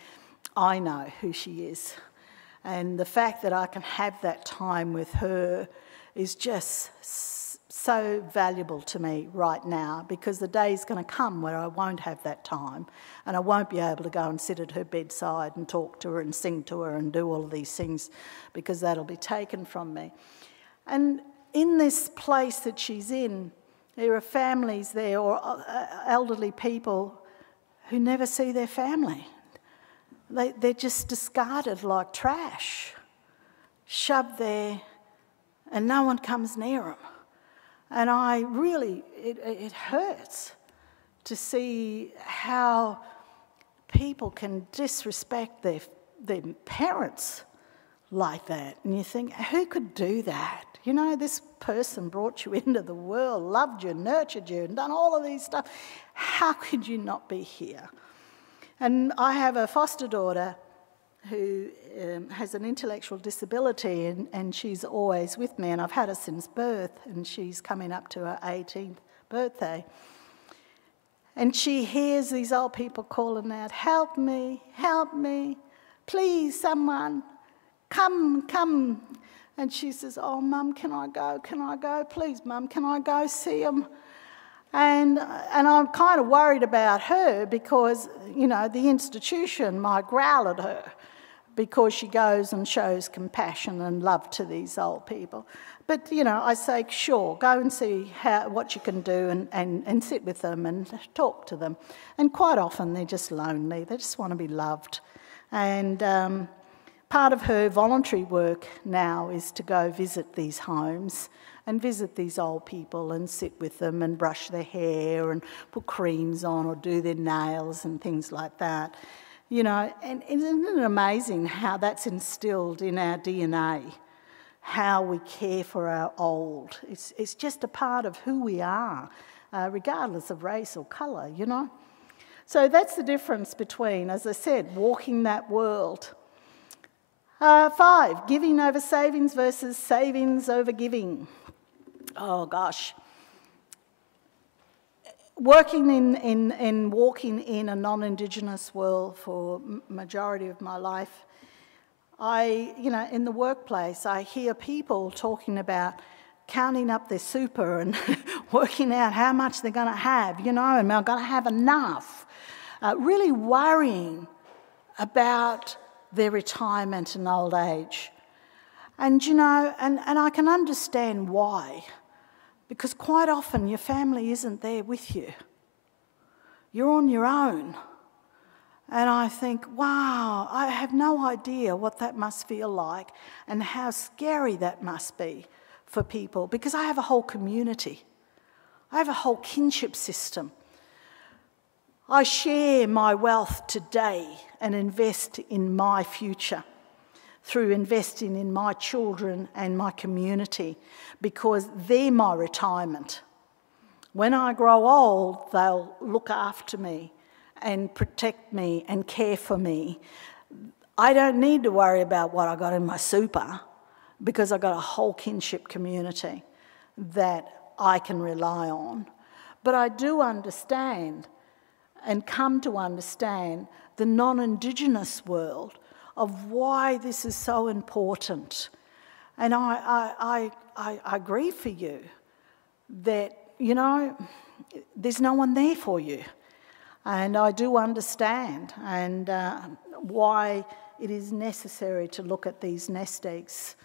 I know who she is. And the fact that I can have that time with her is just so valuable to me right now, because the day's going to come where I won't have that time, and I won't be able to go and sit at her bedside and talk to her and sing to her and do all of these things, because that'll be taken from me. And in this place that she's in, there are families there, or elderly people who never see their family. They're just discarded like trash, shoved there, and no one comes near them. And I really, it hurts to see how people can disrespect their parents like that. And you think, who could do that? You know, this person brought you into the world, loved you, nurtured you, and done all of these stuff. How could you not be here? And I have a foster daughter who has an intellectual disability, and she's always with me, and I've had her since birth, and she's coming up to her 18th birthday. And she hears these old people calling out, help me, please, someone, come. And she says, oh, Mum, can I go? Please, Mum, can I go see them? And I'm kind of worried about her because, you know, the institution might growl at her because she goes and shows compassion and love to these old people. But, you know, I say, sure, go and see what you can do and sit with them and talk to them. And quite often they're just lonely. They just want to be loved. And part of her voluntary work now is to go visit these homes and visit these old people and sit with them and brush their hair and put creams on or do their nails and things like that. You know, and isn't it amazing how that's instilled in our DNA, how we care for our old? It's just a part of who we are, regardless of race or colour, you know. So that's the difference between, as I said, walking that world. 5, giving over savings versus savings over giving. Oh, gosh. Working in walking in a non-Indigenous world for majority of my life, in the workplace, I hear people talking about counting up their super and working out how much they're going to have, you know, and they're going to have enough. Really worrying about their retirement and old age. And, you know, and I can understand why. Because quite often your family isn't there with you. You're on your own. And I think, wow, I have no idea what that must feel like and how scary that must be for people, because I have a whole community. I have a whole kinship system. I share my wealth today and invest in my future through investing in my children and my community, because they're my retirement. When I grow old, they'll look after me and protect me and care for me. I don't need to worry about what I got in my super, because I've got a whole kinship community that I can rely on. But I do understand and come to understand the non-Indigenous world of why this is so important. And I agree for you that, you know, there's no one there for you. And I do understand and why it is necessary to look at these nest eggs,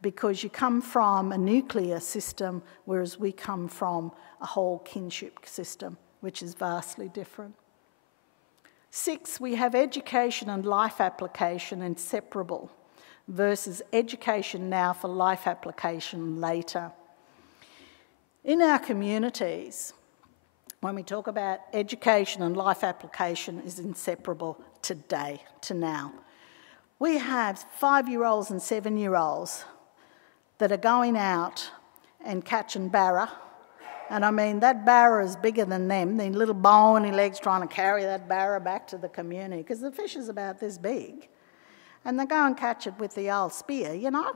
because you come from a nuclear system, whereas we come from a whole kinship system, which is vastly different. 6, we have education and life application inseparable versus education now for life application later. In our communities, when we talk about education and life application is inseparable today, to now. We have 5-year-olds and 7-year-olds that are going out and catching barra. And I mean, that barra is bigger than them. The little bony legs trying to carry that barra back to the community because the fish is about this big. And they go and catch it with the old spear, you know.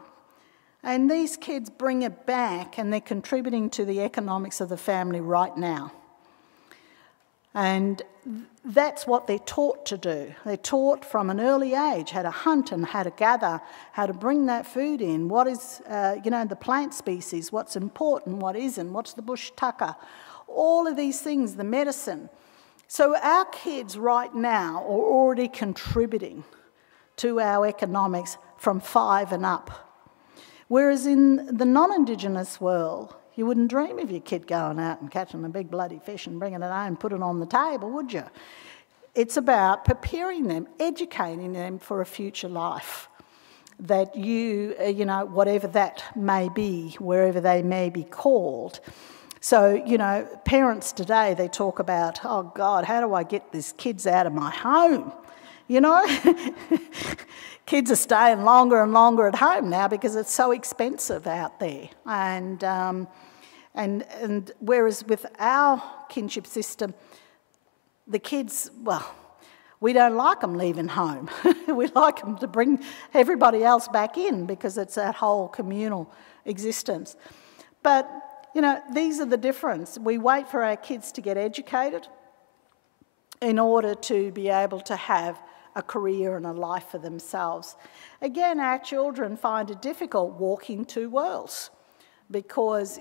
And these kids bring it back and they're contributing to the economics of the family right now. And that's what they're taught to do. They're taught from an early age how to hunt and how to gather, how to bring that food in, what is, the plant species, what's important, what isn't, what's the bush tucker, all of these things, the medicine. So our kids right now are already contributing to our economics from 5 and up. Whereas in the non-Indigenous world, you wouldn't dream of your kid going out and catching a big bloody fish and bringing it home and putting it on the table, would you? It's about preparing them, educating them for a future life. That whatever that may be, wherever they may be called. So, parents today, they talk about, oh God, how do I get these kids out of my home? Kids are staying longer and longer at home now because it's so expensive out there. And whereas with our kinship system, the kids, we don't like them leaving home. We like them to bring everybody else back in because it's that whole communal existence. But, these are the difference. We wait for our kids to get educated in order to be able to have a career and a life for themselves. Again, our children find it difficult walking two worlds because,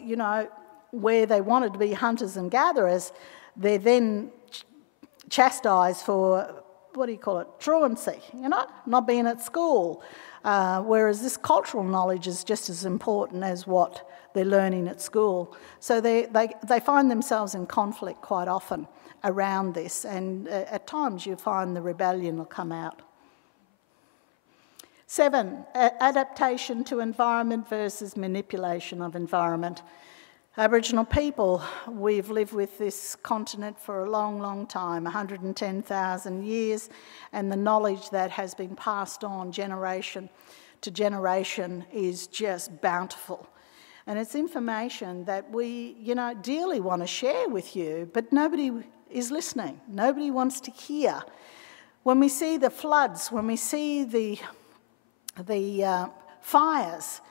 where they wanted to be hunters and gatherers, they're then chastised for, truancy, not being at school. Whereas this cultural knowledge is just as important as what they're learning at school. So they find themselves in conflict quite often around this, and at times you find the rebellion will come out. 7, adaptation to environment versus manipulation of environment. Aboriginal people, we've lived with this continent for a long, long time, 110,000 years, and the knowledge that has been passed on generation to generation is just bountiful. And it's information that we, dearly want to share with you, but nobody is listening. Nobody wants to hear. When we see the floods, when we see the fires,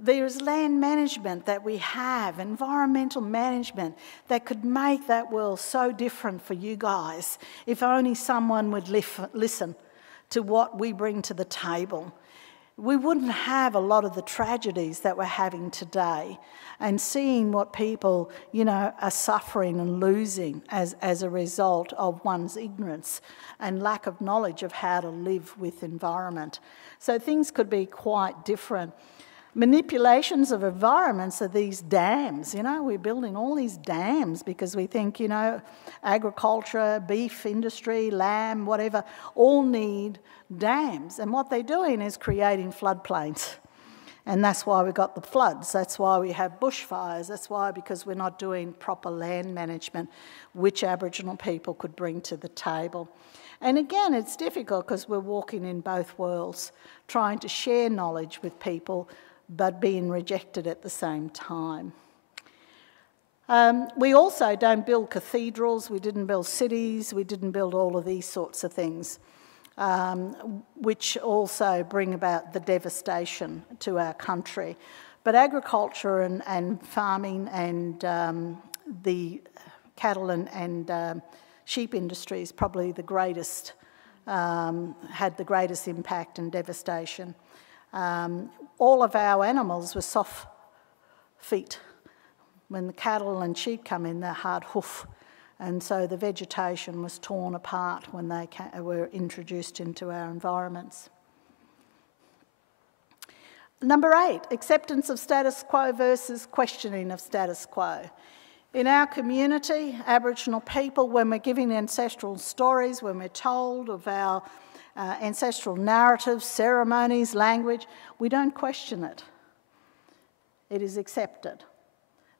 there's land management that we have, environmental management that could make that world so different for you guys if only someone would listen to what we bring to the table. We wouldn't have a lot of the tragedies that we're having today, and seeing what people, are suffering and losing as a result of one's ignorance and lack of knowledge of how to live with environment. So things could be quite different. Manipulations of environments are these dams. We're building all these dams because we think, agriculture, beef industry, lamb, whatever, all need dams. And what they're doing is creating floodplains. And that's why we got the floods. That's why we have bushfires. That's why, because we're not doing proper land management, which Aboriginal people could bring to the table. And again, it's difficult because we're walking in both worlds, trying to share knowledge with people, but being rejected at the same time. We also don't build cathedrals, we didn't build cities, we didn't build all of these sorts of things, which also bring about the devastation to our country. But agriculture and farming and the cattle and sheep industry is probably the greatest, had the greatest impact and devastation. All of our animals were soft feet. When the cattle and sheep come in, they're hard hoof. And so the vegetation was torn apart when they were introduced into our environments. Number 8, acceptance of status quo versus questioning of status quo. In our community, Aboriginal people, when we're giving ancestral stories, when we're told of our ancestral narratives, ceremonies, language, we don't question it. It is accepted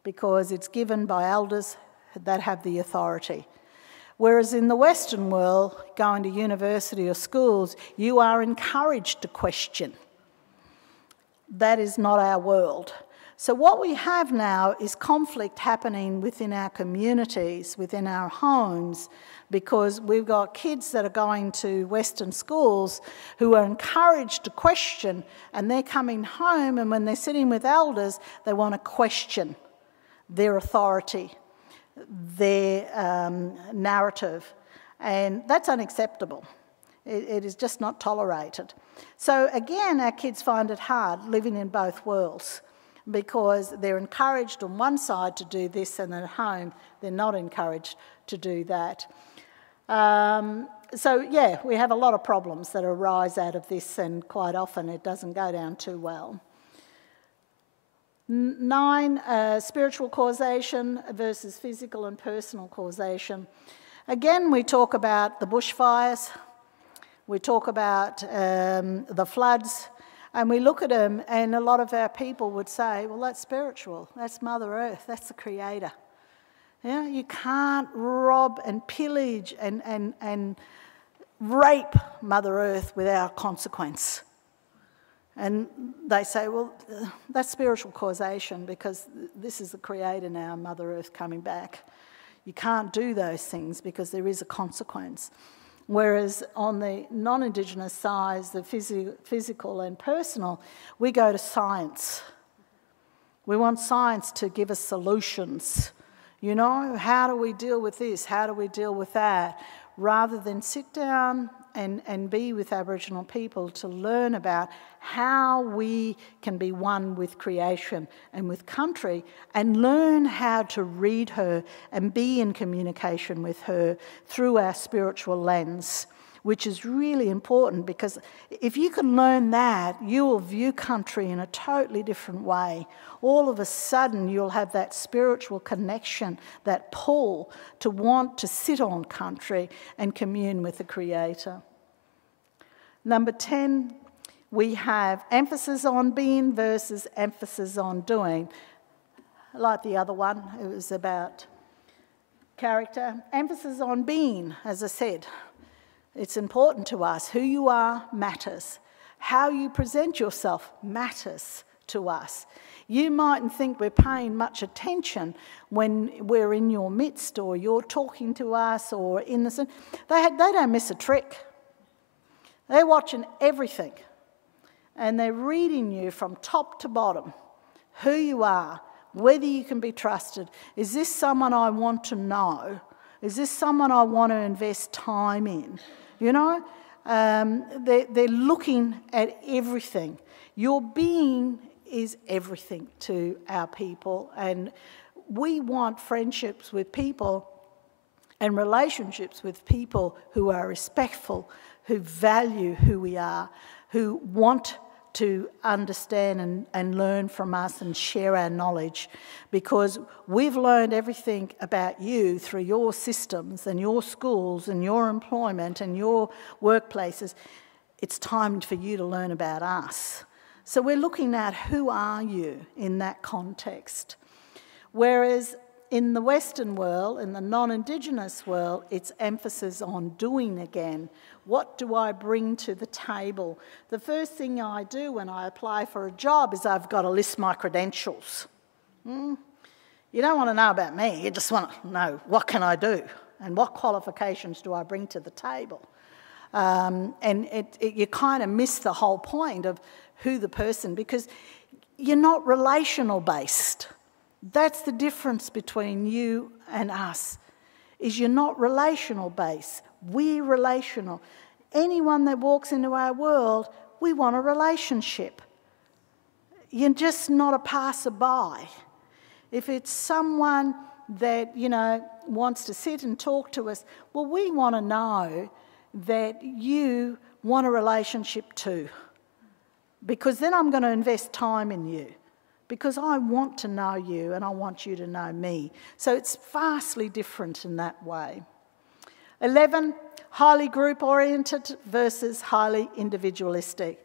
because it's given by elders that have the authority. Whereas in the Western world, going to university or schools, you are encouraged to question. That is not our world. So what we have now is conflict happening within our communities, within our homes, because we've got kids that are going to Western schools who are encouraged to question, and they're coming home, and when they're sitting with elders, they want to question their authority, their narrative, and that's unacceptable. It is just not tolerated. So again, our kids find it hard living in both worlds, because they're encouraged on one side to do this, and at home they're not encouraged to do that. So yeah, we have a lot of problems that arise out of this, and quite often it doesn't go down too well. 9, spiritual causation versus physical and personal causation. Again, we talk about the bushfires, we talk about the floods, and we look at them, and a lot of our people would say, well, that's spiritual, that's Mother Earth, that's the Creator. You know, you can't rob and pillage and rape Mother Earth without consequence. And they say, well, that's spiritual causation, because this is the Creator now, Mother Earth coming back. You can't do those things because there is a consequence. Whereas on the non-Indigenous side, the physical and personal, we go to science. We want science to give us solutions. You know, how do we deal with this? How do we deal with that? Rather than sit down and be with Aboriginal people to learn about how we can be one with creation and with country, and learn how to read her and be in communication with her through our spiritual lens, which is really important, because if you can learn that, you will view country in a totally different way. All of a sudden, you'll have that spiritual connection, that pull to want to sit on country and commune with the Creator. Number 10, we have emphasis on being versus emphasis on doing. Like the other one, it was about character. Emphasis on being, as I said. It's important to us. Who you are matters. How you present yourself matters to us. You mightn't think we're paying much attention when we're in your midst, or you're talking to us, or in the... They don't miss a trick. They're watching everything, and they're reading you from top to bottom, who you are, whether you can be trusted. Is this someone I want to know? Is this someone I want to invest time in? You know, they're looking at everything. Your being is everything to our people, and we want friendships with people and relationships with people who are respectful, who value who we are, who want to understand and learn from us and share our knowledge, because we've learned everything about you through your systems and your schools and your employment and your workplaces. It's time for you to learn about us. So we're looking at who are you in that context. Whereas in the Western world, in the non-Indigenous world, it's emphasis on doing again. What do I bring to the table? The first thing I do when I apply for a job is I've got to list my credentials. You don't want to know about me, you just want to know what can I do and what qualifications do I bring to the table. You kind of miss the whole point of who the person, because you're not relational based. That's the difference between you and us, is you're not relational based. We're relational. Anyone that walks into our world, we want a relationship. You're just not a passerby. If it's someone that, you know, wants to sit and talk to us, well, we want to know that you want a relationship too, because then I'm going to invest time in you, because I want to know you and I want you to know me. So it's vastly different in that way. 11, highly group-oriented versus highly individualistic.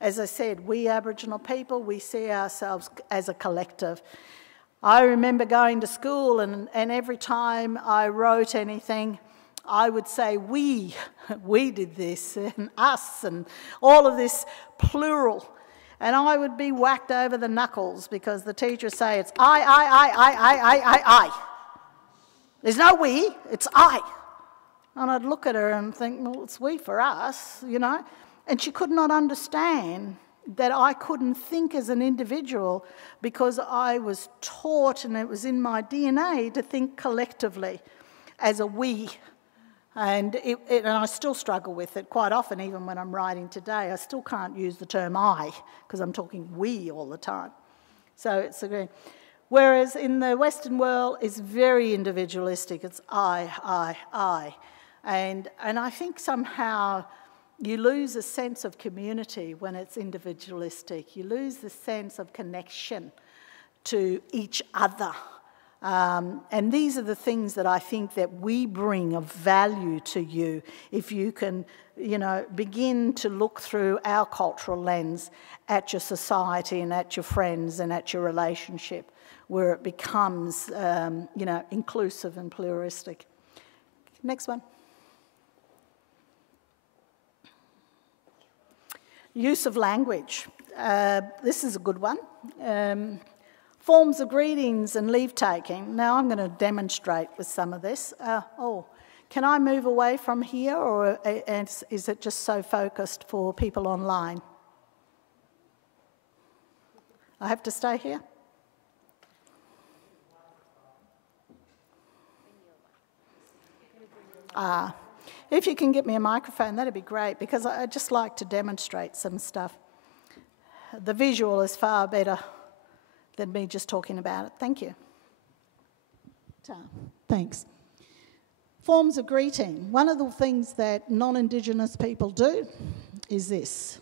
As I said, we Aboriginal people, we see ourselves as a collective. I remember going to school and every time I wrote anything, I would say we did this, and us, and all of this plural. And I would be whacked over the knuckles because the teacher would say, it's I. There's no we, it's I. And I'd look at her and think, well, it's we for us, you know. And she could not understand that I couldn't think as an individual because I was taught, and it was in my DNA, to think collectively as a we. And I still struggle with it quite often, even when I'm writing today. I still can't use the term I because I'm talking we all the time. So it's a great. Whereas in the Western world, it's very individualistic. It's I. And I think somehow you lose a sense of community when it's individualistic. You lose the sense of connection to each other. And these are the things that I think that we bring of value to you. If you can, you know, begin to look through our cultural lens at your society and at your friends and at your relationship, where it becomes, you know, inclusive and pluralistic. Next one. Use of language. This is a good one. Forms of greetings and leave-taking. Now I'm going to demonstrate with some of this. Can I move away from here, or is it just so focused for people online? I have to stay here? If you can get me a microphone, that'd be great, because I'd just like to demonstrate some stuff. The visual is far better than me just talking about it. Thank you. Thanks. Forms of greeting. One of the things that non-Indigenous people do is this.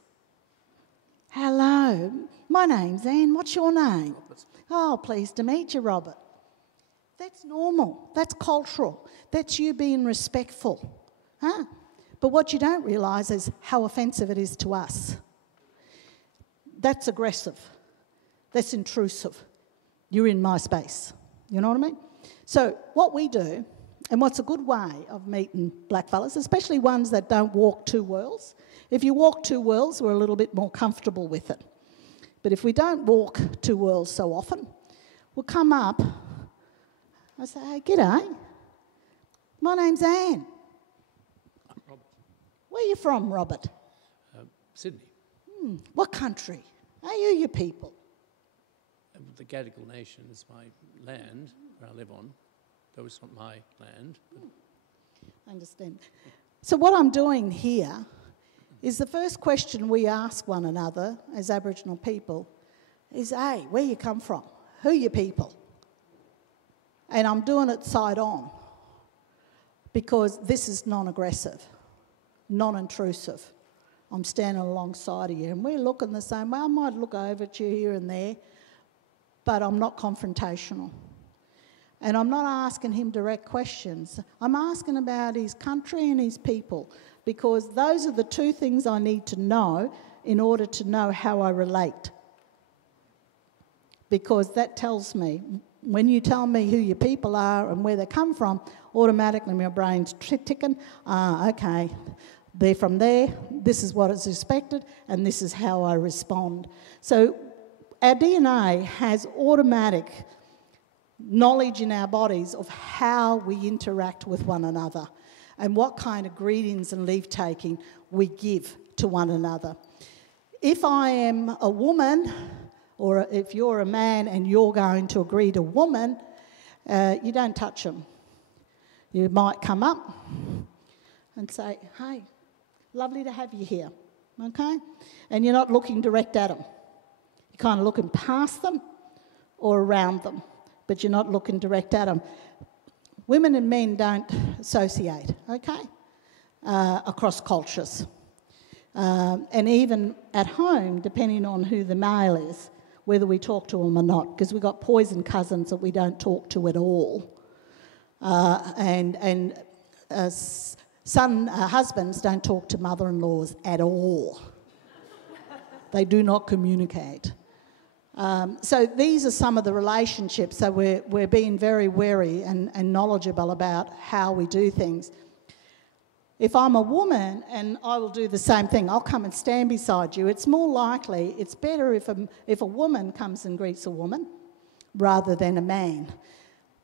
Hello, my name's Anne. What's your name? Robert. Oh, pleased to meet you, Robert. That's normal. That's cultural. That's you being respectful. Huh? But what you don't realise is how offensive it is to us. That's aggressive. That's intrusive. You're in my space. You know what I mean? So what we do, and what's a good way of meeting blackfellas, especially ones that don't walk two worlds. If you walk two worlds, we're a little bit more comfortable with it. But if we don't walk two worlds so often, we'll come up. I say, hey, g'day. My name's Anne. I'm Robert. Where are you from, Robert? Sydney. What country? Are you your people? The Gadigal Nation is my land where I live on, though it's not my land. I understand. So what I'm doing here is the first question we ask one another as Aboriginal people is, hey, where you come from? Who are your people? And I'm doing it side on because this is non-aggressive, non-intrusive. I'm standing alongside of you and we're looking the same way. I might look over at you here and there, but I'm not confrontational. And I'm not asking him direct questions. I'm asking about his country and his people, because those are the two things I need to know in order to know how I relate. Because that tells me, when you tell me who your people are and where they come from, automatically my brain's ticking, okay, they're from there, this is what is expected, and this is how I respond. So our DNA has automatic knowledge in our bodies of how we interact with one another and what kind of greetings and leave-taking we give to one another. If I am a woman, or if you're a man and you're going to greet a woman, you don't touch them. You might come up and say, hey, lovely to have you here, okay? And you're not looking direct at them. You're kind of looking past them or around them, but you're not looking direct at them. Women and men don't associate, okay, across cultures. And even at home, depending on who the male is, whether we talk to them or not, because we've got poison cousins that we don't talk to at all. Husbands don't talk to mother-in-laws at all. They do not communicate. So these are some of the relationships. So we're being very wary and knowledgeable about how we do things. If I'm a woman and I will do the same thing, I'll come and stand beside you. It's more likely, it's better if a woman comes and greets a woman rather than a man.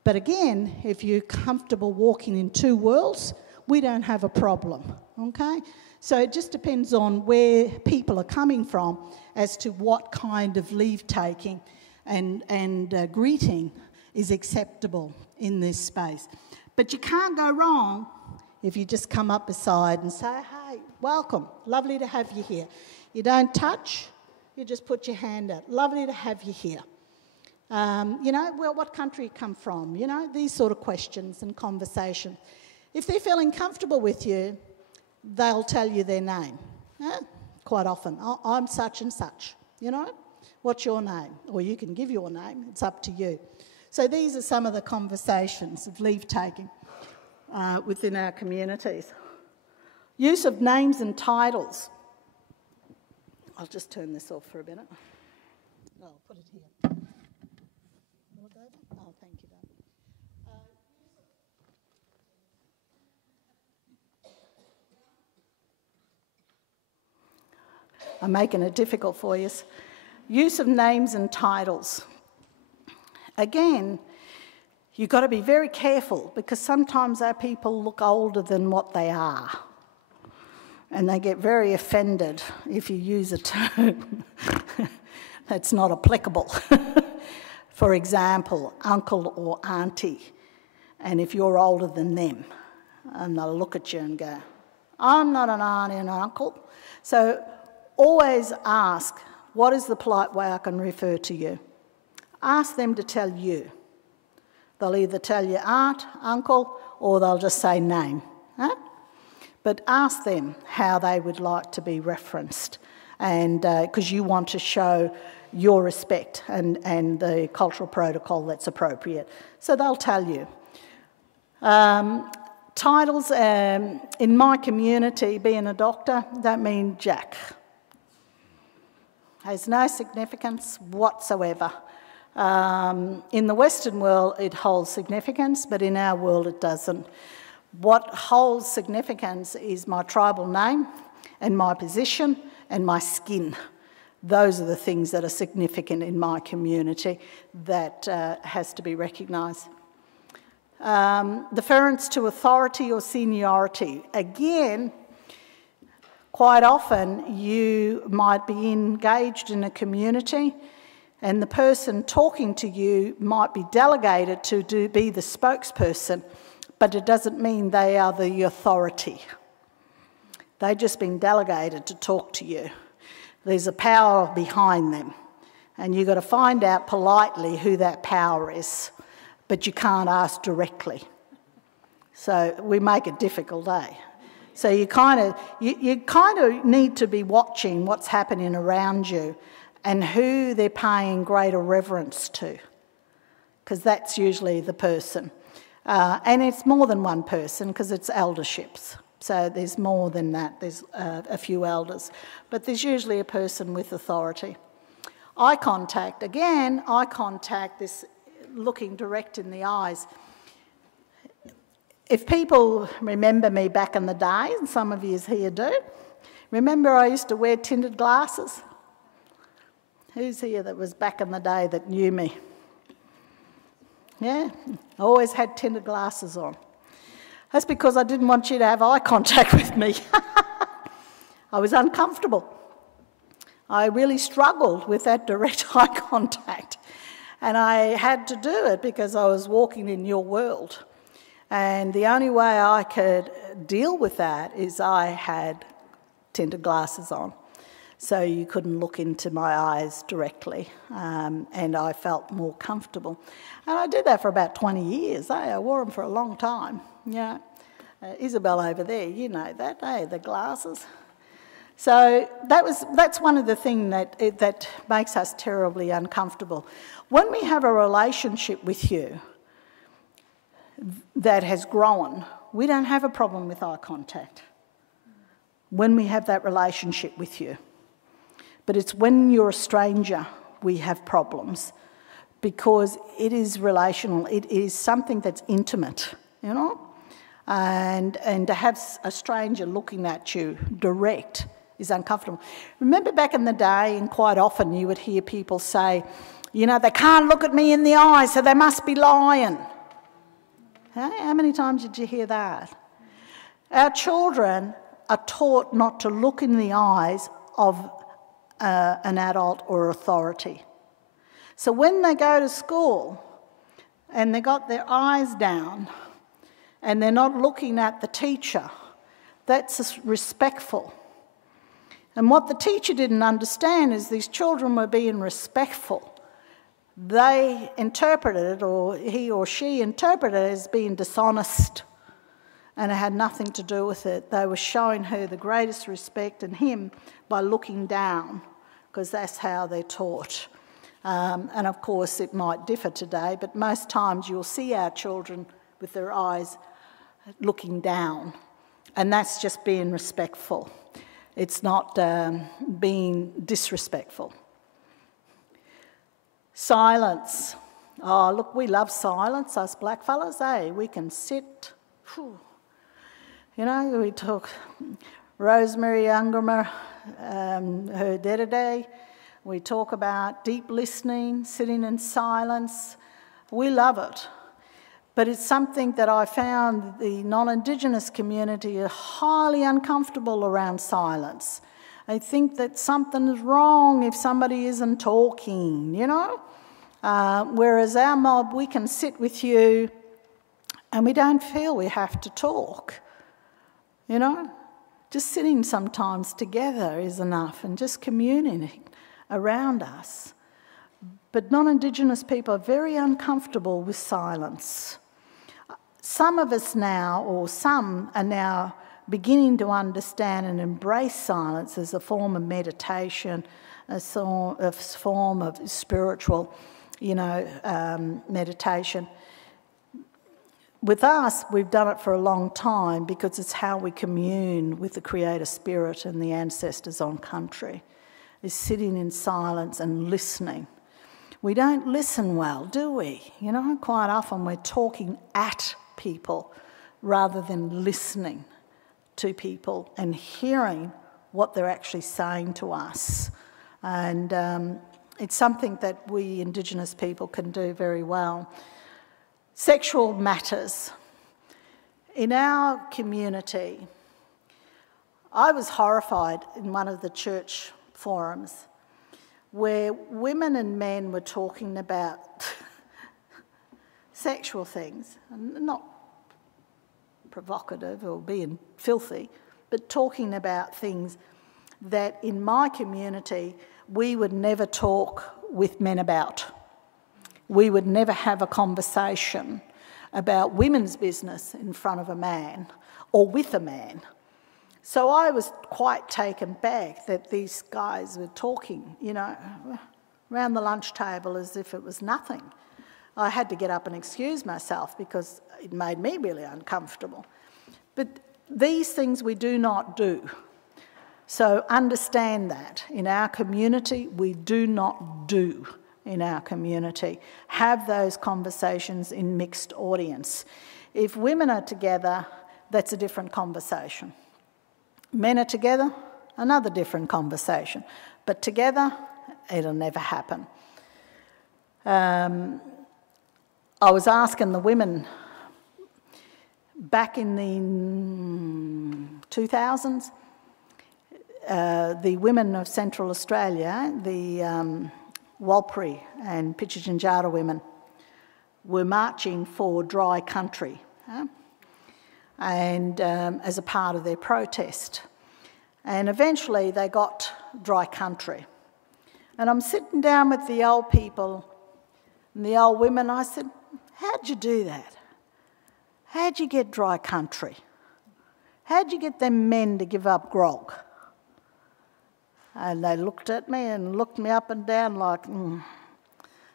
But again, if you're comfortable walking in two worlds, we don't have a problem, okay? So it just depends on where people are coming from as to what kind of leave-taking and greeting is acceptable in this space. But you can't go wrong if you just come up beside and say, hey, welcome, lovely to have you here. You don't touch, you just put your hand out. Lovely to have you here. Well, what country you come from? These sort of questions and conversation. If they're feeling comfortable with you, they'll tell you their name. Quite often, I'm such and such, What's your name? Or you can give your name, it's up to you. So these are some of the conversations of leave-taking within our communities. Use of names and titles. I'll just turn this off for a minute. No, I'll put it here. Will it go there? Oh, thank you, Dad. I'm making it difficult for you. Use of names and titles. Again, you've got to be very careful because sometimes our people look older than what they are. And they get very offended if you use a term that's not applicable. For example, uncle or auntie. And if you're older than them, and they'll look at you and go, I'm not an auntie and an uncle. So always ask, what is the polite way I can refer to you? Ask them to tell you. They'll either tell you aunt, uncle, or they'll just say name. But ask them how they would like to be referenced, and because you want to show your respect and the cultural protocol that's appropriate. So they'll tell you. Titles, in my community, being a doctor, don't mean jack. Has no significance whatsoever. In the Western world, it holds significance, but in our world, it doesn't. What holds significance is my tribal name and my position and my skin. Those are the things that are significant in my community that has to be recognised. Deference to authority or seniority. Again, quite often you might be engaged in a community and the person talking to you might be delegated to be the spokesperson, but it doesn't mean they are the authority. They've just been delegated to talk to you. There's a power behind them, and you've got to find out politely who that power is, but you can't ask directly. So we make it difficult, eh? So you kind of need to be watching what's happening around you and who they're paying greater reverence to, because that's usually the person. And it's more than one person because it's elderships. So there's more than that. There's a few elders. But there's usually a person with authority. Eye contact. Again, eye contact, this looking direct in the eyes. If people remember me back in the day, and some of you here do, remember I used to wear tinted glasses? Who's here that was back in the day that knew me? Yeah, I always had tinted glasses on. That's because I didn't want you to have eye contact with me. I was uncomfortable. I really struggled with that direct eye contact. And I had to do it because I was walking in your world. And the only way I could deal with that is I had tinted glasses on. So you couldn't look into my eyes directly, and I felt more comfortable. And I did that for about 20 years. I wore them for a long time. Yeah, Isabel over there, you know that, the glasses. So that's one of the things that makes us terribly uncomfortable. When we have a relationship with you that has grown, we don't have a problem with eye contact when we have that relationship with you. But it's when you're a stranger we have problems, because it is relational. It is something that's intimate, you know? And to have a stranger looking at you direct is uncomfortable. Remember back in the day, and quite often you would hear people say, you know, they can't look at me in the eye, so they must be lying. Hey, how many times did you hear that? Our children are taught not to look in the eyes of an adult or authority. So when they go to school and they got their eyes down and they're not looking at the teacher, that's respectful. And what the teacher didn't understand is these children were being respectful. They interpreted it, or he or she interpreted it as being dishonest, and it had nothing to do with it. They were showing her the greatest respect and him by looking down, because that's how they're taught. And of course it might differ today, but most times you'll see our children with their eyes looking down, and that's just being respectful. It's not being disrespectful. Silence. Oh, look, we love silence, us blackfellas, eh? We can sit. Whew. You know, we talk Rosemary Ungermer, her day-to-day. We talk about deep listening, sitting in silence. We love it. But it's something that I found the non-Indigenous community are highly uncomfortable around silence. They think that something is wrong if somebody isn't talking, you know? Whereas our mob, we can sit with you and we don't feel we have to talk, you know? Just sitting sometimes together is enough, and just communing around us. But non-Indigenous people are very uncomfortable with silence. Some of us now, or some are now beginning to understand and embrace silence as a form of meditation, a form of spiritual, meditation. With us, we've done it for a long time because it's how we commune with the Creator Spirit and the ancestors on country, is sitting in silence and listening. We don't listen well, do we? You know, quite often we're talking at people rather than listening to people and hearing what they're actually saying to us. And it's something that we Indigenous people can do very well. Sexual matters. In our community, I was horrified in one of the church forums where women and men were talking about sexual things, not provocative or being filthy, but talking about things that in my community we would never talk with men about. We would never have a conversation about women's business in front of a man or with a man. So I was quite taken back that these guys were talking, around the lunch table as if it was nothing. I had to get up and excuse myself because it made me really uncomfortable. But these things we do not do. So understand that. In our community, we do not do in our community. Have those conversations in mixed audience. If women are together, that's a different conversation. Men are together, another different conversation. But together, it'll never happen. I was asking the women back in the 2000s, the women of Central Australia, the Walpuri and Pitjantjatjara women, were marching for dry country, and as a part of their protest. And eventually they got dry country. And I'm sitting down with the old people and the old women. I said, how'd you do that? How'd you get dry country? How'd you get them men to give up grog? And they looked at me and looked me up and down like,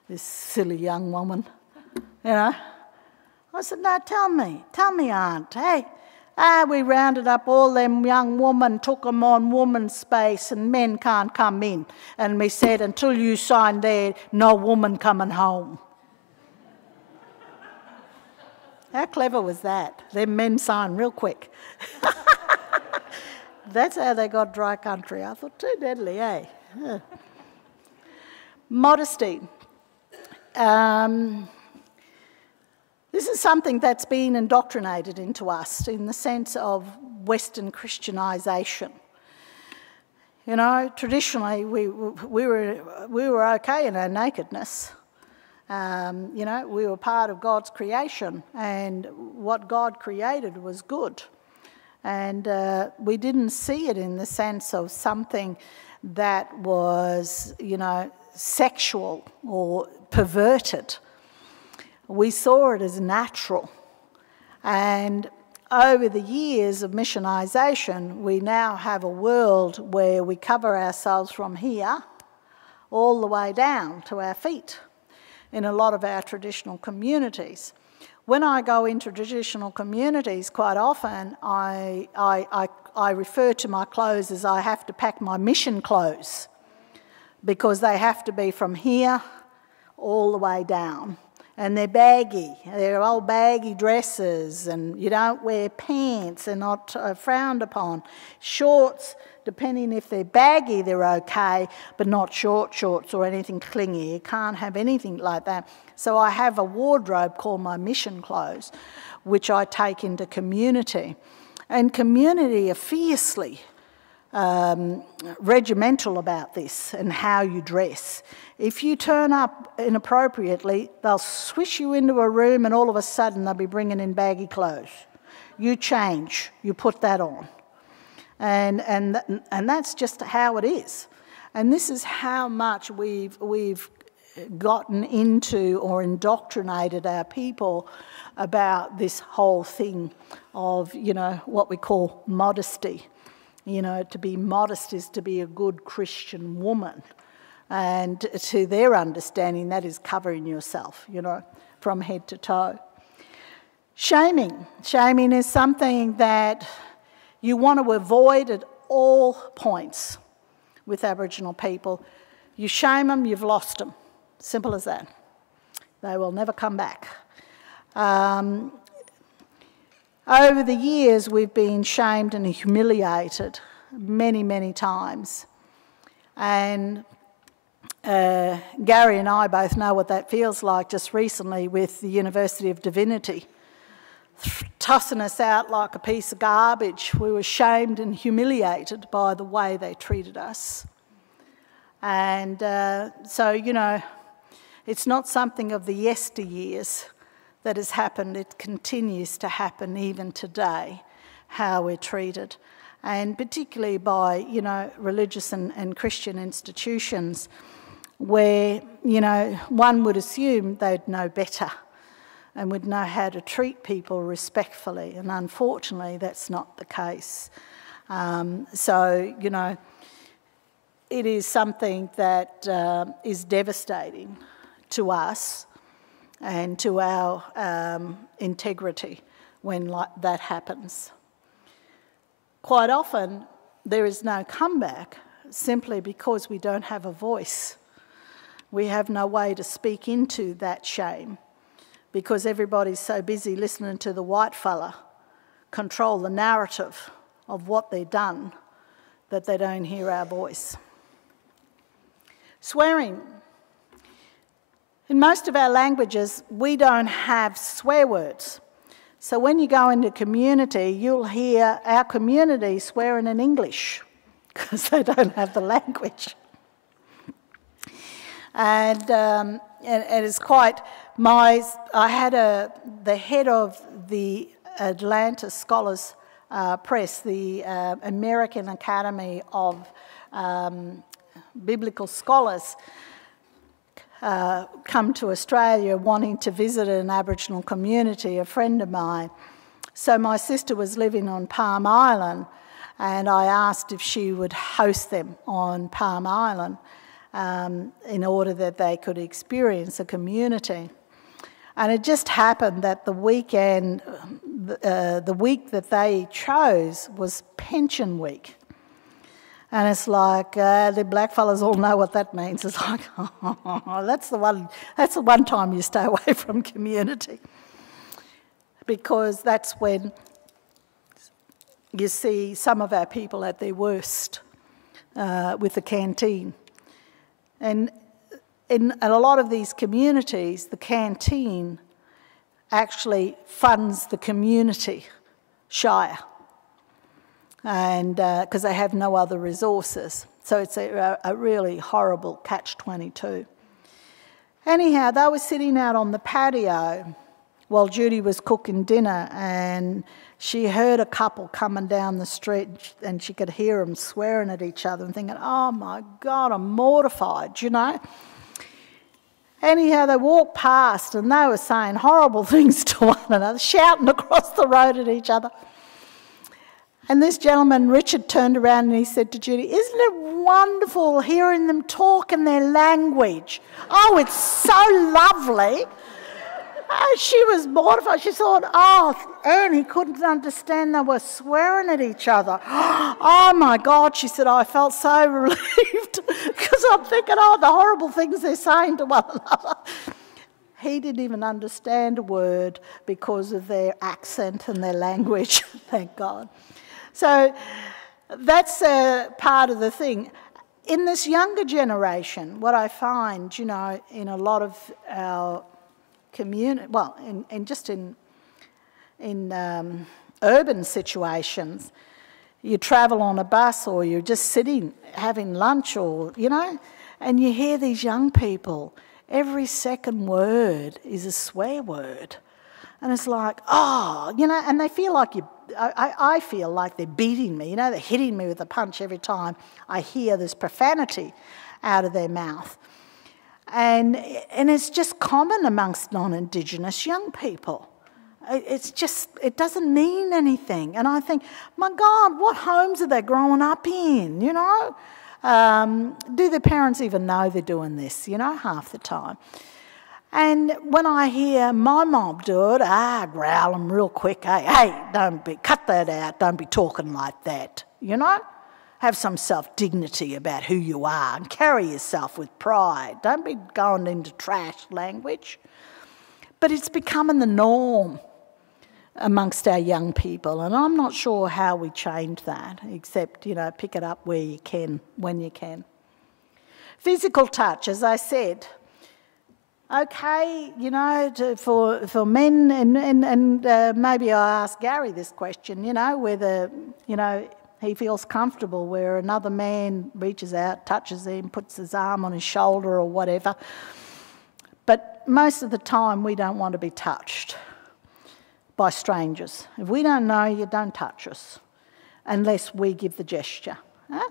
this silly young woman, you know. I said, no, tell me, Aunt, hey. We rounded up all them young women, took them on woman's space, and men can't come in. And we said, until you sign there, no woman coming home. How clever was that? Them men signed real quick. That's how they got dry country. I thought, too deadly, eh? Yeah. Modesty. This is something that's been indoctrinated into us in the sense of Western Christianisation. You know, traditionally we were okay in our nakedness. You know, we were part of God's creation, and what God created was good. And we didn't see it in the sense of something that was, you know, sexual or perverted. We saw it as natural. And over the years of missionisation, we now have a world where we cover ourselves from here all the way down to our feet in a lot of our traditional communities. When I go into traditional communities, quite often I refer to my clothes as I have to pack my mission clothes, because they have to be from here all the way down. And they're baggy. They're old baggy dresses, and you don't wear pants. They're not frowned upon. Shorts, depending if they're baggy, they're okay, but not short shorts or anything clingy. You can't have anything like that. So I have a wardrobe called my mission clothes, which I take into community. And community are fiercely regimental about this and how you dress. If you turn up inappropriately, they'll swish you into a room and all of a sudden they'll be bringing in baggy clothes. You change, you put that on. And that's just how it is. And this is how much we've gotten into or indoctrinated our people about this whole thing of, you know, what we call modesty. You know, to be modest is to be a good Christian woman. And to their understanding, that is covering yourself, you know, from head to toe. Shaming. Shaming is something that you want to avoid at all points with Aboriginal people. You shame them, you've lost them. Simple as that. They will never come back. Over the years, we've been shamed and humiliated many, many times. And Gary and I both know what that feels like just recently with the University of Divinity. Tossing us out like a piece of garbage. We were shamed and humiliated by the way they treated us. And so, you know, it's not something of the yesteryears that has happened. It continues to happen even today, how we're treated. And particularly by, you know, religious and Christian institutions where, you know, one would assume they'd know better and would know how to treat people respectfully. And unfortunately, that's not the case. So, you know, it is something that is devastating to us and to our integrity when that happens. Quite often, there is no comeback simply because we don't have a voice. We have no way to speak into that shame because everybody's so busy listening to the white fella control the narrative of what they've done that they don't hear our voice. Swearing. In most of our languages, we don't have swear words. So when you go into community, you'll hear our community swearing in English because they don't have the language. And it's quite I had the head of the Atlanta Scholars Press, the American Academy of Biblical Scholars, come to Australia wanting to visit an Aboriginal community, a friend of mine. So my sister was living on Palm Island, and I asked if she would host them on Palm Island in order that they could experience a community. And it just happened that the weekend, the week that they chose was pension week. And it's like, the blackfellas all know what that means. It's like, oh, that's the one time you stay away from community. Because that's when you see some of our people at their worst with the canteen. And in a lot of these communities, the canteen actually funds the community shire, and because they have no other resources. So it's a really horrible catch-22. Anyhow, they were sitting out on the patio while Judy was cooking dinner, and she heard a couple coming down the street, and she could hear them swearing at each other and thinking, oh my God, I'm mortified, you know. Anyhow, they walked past and they were saying horrible things to one another, shouting across the road at each other. And this gentleman, Richard, turned around and he said to Judy, isn't it wonderful hearing them talk in their language? Oh, it's so lovely. She was mortified. She thought, oh, Annie couldn't understand they were swearing at each other. Oh, my God, she said, I felt so relieved because I'm thinking, oh, the horrible things they're saying to one another. He didn't even understand a word because of their accent and their language, thank God. So that's part of the thing. In this younger generation, what I find, you know, in a lot of our community, well, in urban situations, you travel on a bus or you're just sitting having lunch, or you know, and you hear these young people, every second word is a swear word, and it's like, oh, you know, and they feel like I feel like they're beating me, you know, they're hitting me with a punch every time I hear this profanity out of their mouth. And it's just common amongst non-Indigenous young people. It's just, it doesn't mean anything. And I think, my God, what homes are they growing up in, you know? Do their parents even know they're doing this, you know, half the time? And when I hear my mom do it, growl them real quick. Hey, cut that out, don't be talking like that, you know? Have some self-dignity about who you are and carry yourself with pride. Don't be going into trash language. But it's becoming the norm amongst our young people, and I'm not sure how we change that, except, you know, pick it up where you can, when you can. Physical touch, as I said, okay, you know, for men, and maybe I ask Gary this question, you know, whether, you know, he feels comfortable where another man reaches out, touches him, puts his arm on his shoulder or whatever. But most of the time we don't want to be touched by strangers. If we don't know you, don't touch us unless we give the gesture. Huh?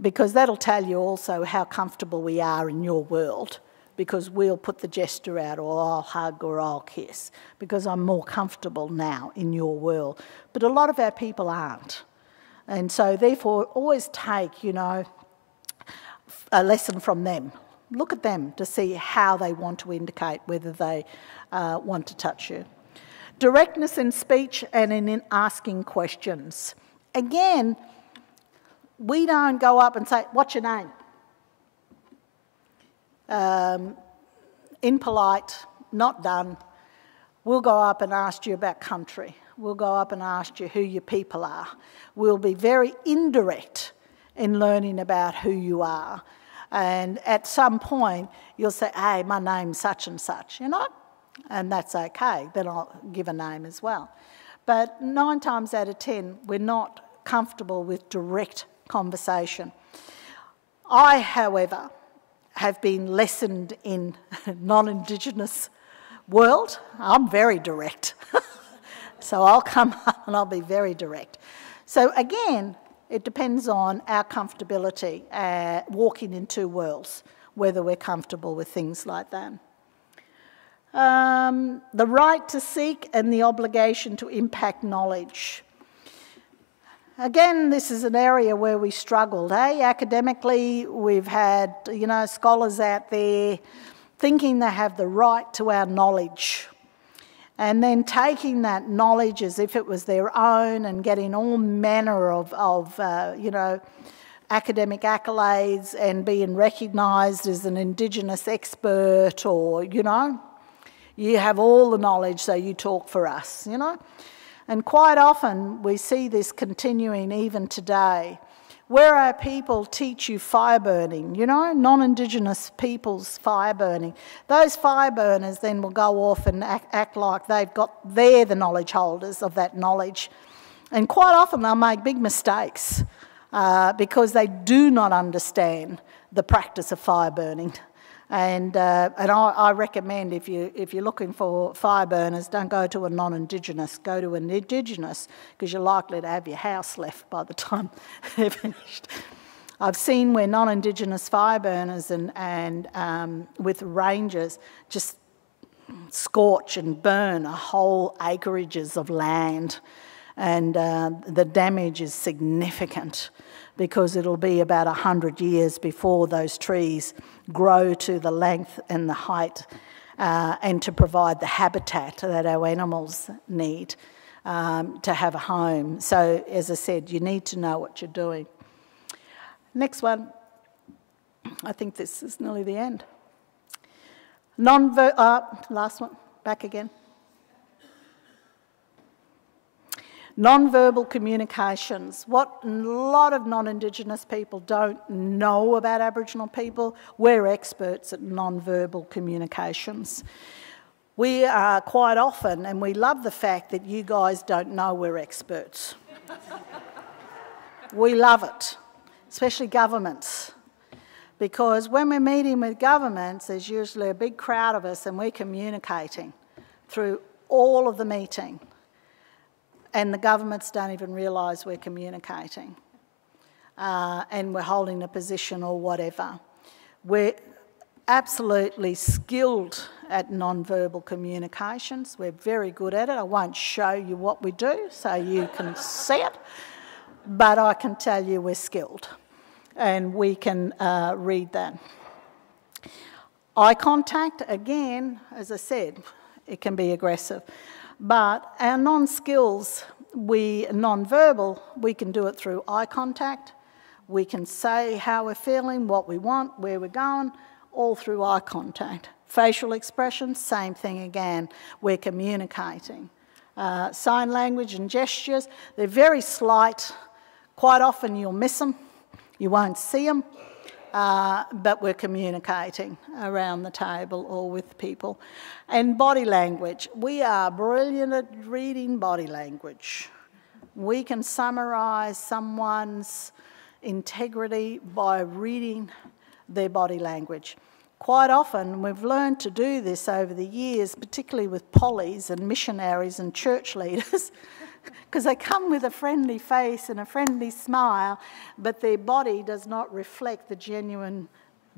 Because that'll tell you also how comfortable we are in your world, because we'll put the gesture out, or I'll hug or I'll kiss, because I'm more comfortable now in your world. But a lot of our people aren't. And so therefore always take, you know, a lesson from them. Look at them to see how they want to indicate whether they want to touch you. Directness in speech and in asking questions. Again, we don't go up and say, what's your name? Impolite, not done. We'll go up and ask you about country. We'll go up and ask you who your people are. We'll be very indirect in learning about who you are. And at some point, you'll say, hey, my name's such and such, you know? And that's okay. Then I'll give a name as well. But 9 times out of 10, we're not comfortable with direct conversation. I, however, have been lessoned in non-Indigenous world. I'm very direct. So I'll come up and I'll be very direct. So again, it depends on our comfortability walking in two worlds, whether we're comfortable with things like that. The right to seek and the obligation to impact knowledge. Again, this is an area where we struggled. Academically, we've had, scholars out there thinking they have the right to our knowledge, and then taking that knowledge as if it was their own and getting all manner of academic accolades and being recognised as an Indigenous expert, or, you have all the knowledge, so you talk for us, And quite often we see this continuing even today, where our people teach you fire burning, non-Indigenous people's fire burning. Those fire burners then will go off and act like they're the knowledge holders of that knowledge. And quite often they'll make big mistakes because they do not understand the practice of fire burning. And I recommend if you're looking for fire burners, don't go to a non-Indigenous, go to an Indigenous, because you're likely to have your house left by the time they're finished. I've seen where non-Indigenous fire burners and with rangers just scorch and burn whole acreages of land, and the damage is significant, because it'll be about 100 years before those trees grow to the length and the height and to provide the habitat that our animals need to have a home. So, as I said, you need to know what you're doing. Next one. I think this is nearly the end. Last one. Back again. Non-verbal communications. What a lot of non-Indigenous people don't know about Aboriginal people, we're experts at non-verbal communications. We are quite often, and we love the fact that you guys don't know we're experts. We love it, especially governments, because when we're meeting with governments, there's usually a big crowd of us and we're communicating through all of the meeting. And the governments don't even realise we're communicating and we're holding a position or whatever. We're absolutely skilled at non-verbal communications. We're very good at it. I won't show you what we do so you can see it, but I can tell you we're skilled and we can read that. Eye contact, again, as I said, it can be aggressive. But our non-skills, non-verbal, we can do it through eye contact. We can say how we're feeling, what we want, where we're going, all through eye contact. Facial expressions, same thing again. We're communicating. Sign language and gestures, they're very slight. Quite often you'll miss them. You won't see them. But we're communicating around the table or with people. And body language. We are brilliant at reading body language. We can summarise someone's integrity by reading their body language. Quite often, we've learned to do this over the years, particularly with pollies and missionaries and church leaders, because they come with a friendly face and a friendly smile, but their body does not reflect the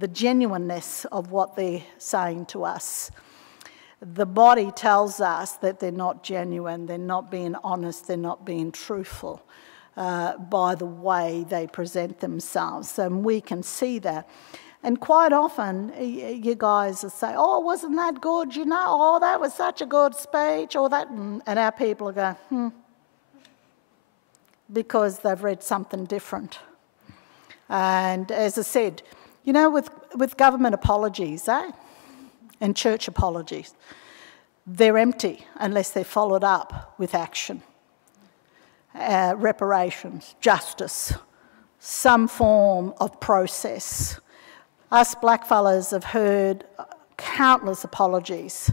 genuineness of what they're saying to us. The body tells us that they're not genuine, they're not being honest, they're not being truthful by the way they present themselves, and we can see that. And quite often, you guys will say, oh, wasn't that good, oh, that was such a good speech, or that, and our people will go, because they've read something different. And as I said, with government apologies, and church apologies, they're empty unless they're followed up with action. Reparations, justice, some form of process. Us blackfellas have heard countless apologies,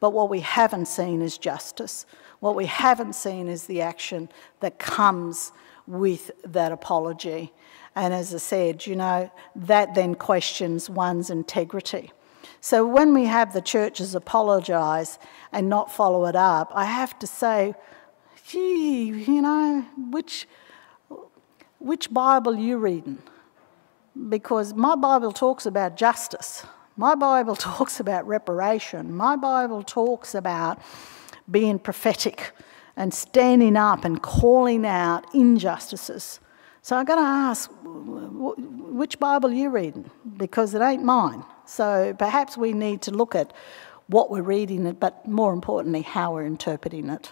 but what we haven't seen is justice. What we haven't seen is the action that comes with that apology. And as I said, that then questions one's integrity. So when we have the churches apologise and not follow it up, I have to say, gee, which Bible are you reading? Because my Bible talks about justice. My Bible talks about reparation. My Bible talks about being prophetic and standing up and calling out injustices. So I've got to ask, which Bible are you reading? Because it ain't mine. So perhaps we need to look at what we're reading, but more importantly, how we're interpreting it.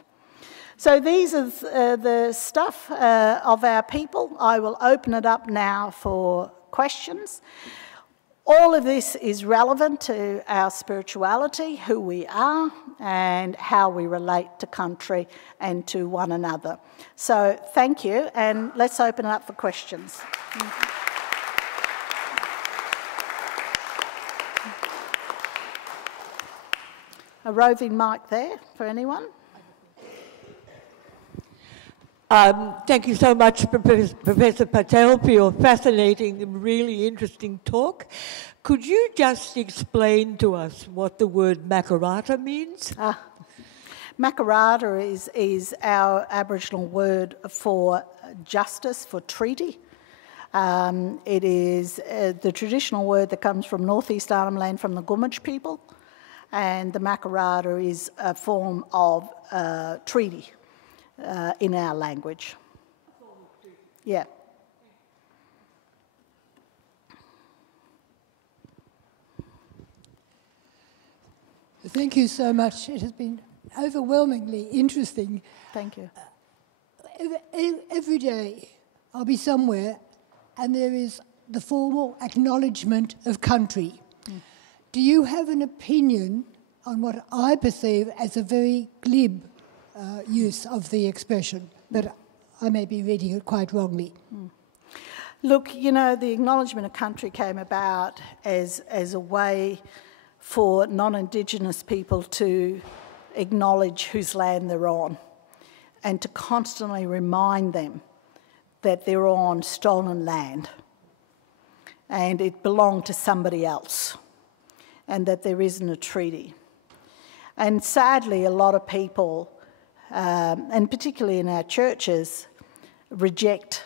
So these are the stuff of our people. I will open it up now for questions. All of this is relevant to our spirituality, who we are, and how we relate to country and to one another. So thank you, and let's open it up for questions. A roving mic there for anyone? Thank you so much, Professor Patel, for your fascinating and really interesting talk. Could you just explain to us what the word Makarrata means? Makarrata is our Aboriginal word for justice, for treaty. It is the traditional word that comes from northeast Arnhem Land from the Gummidge people, and the Makarrata is a form of treaty. In our language. Yeah. Thank you so much. It has been overwhelmingly interesting. Thank you. Every day I'll be somewhere and there is the formal acknowledgement of country. Do you have an opinion on what I perceive as a very glib use of the expression, but I may be reading it quite wrongly? Look, you know, the acknowledgement of country came about as a way for non-Indigenous people to acknowledge whose land they're on and to constantly remind them that they're on stolen land and it belonged to somebody else and that there isn't a treaty. And sadly, a lot of people and particularly in our churches, reject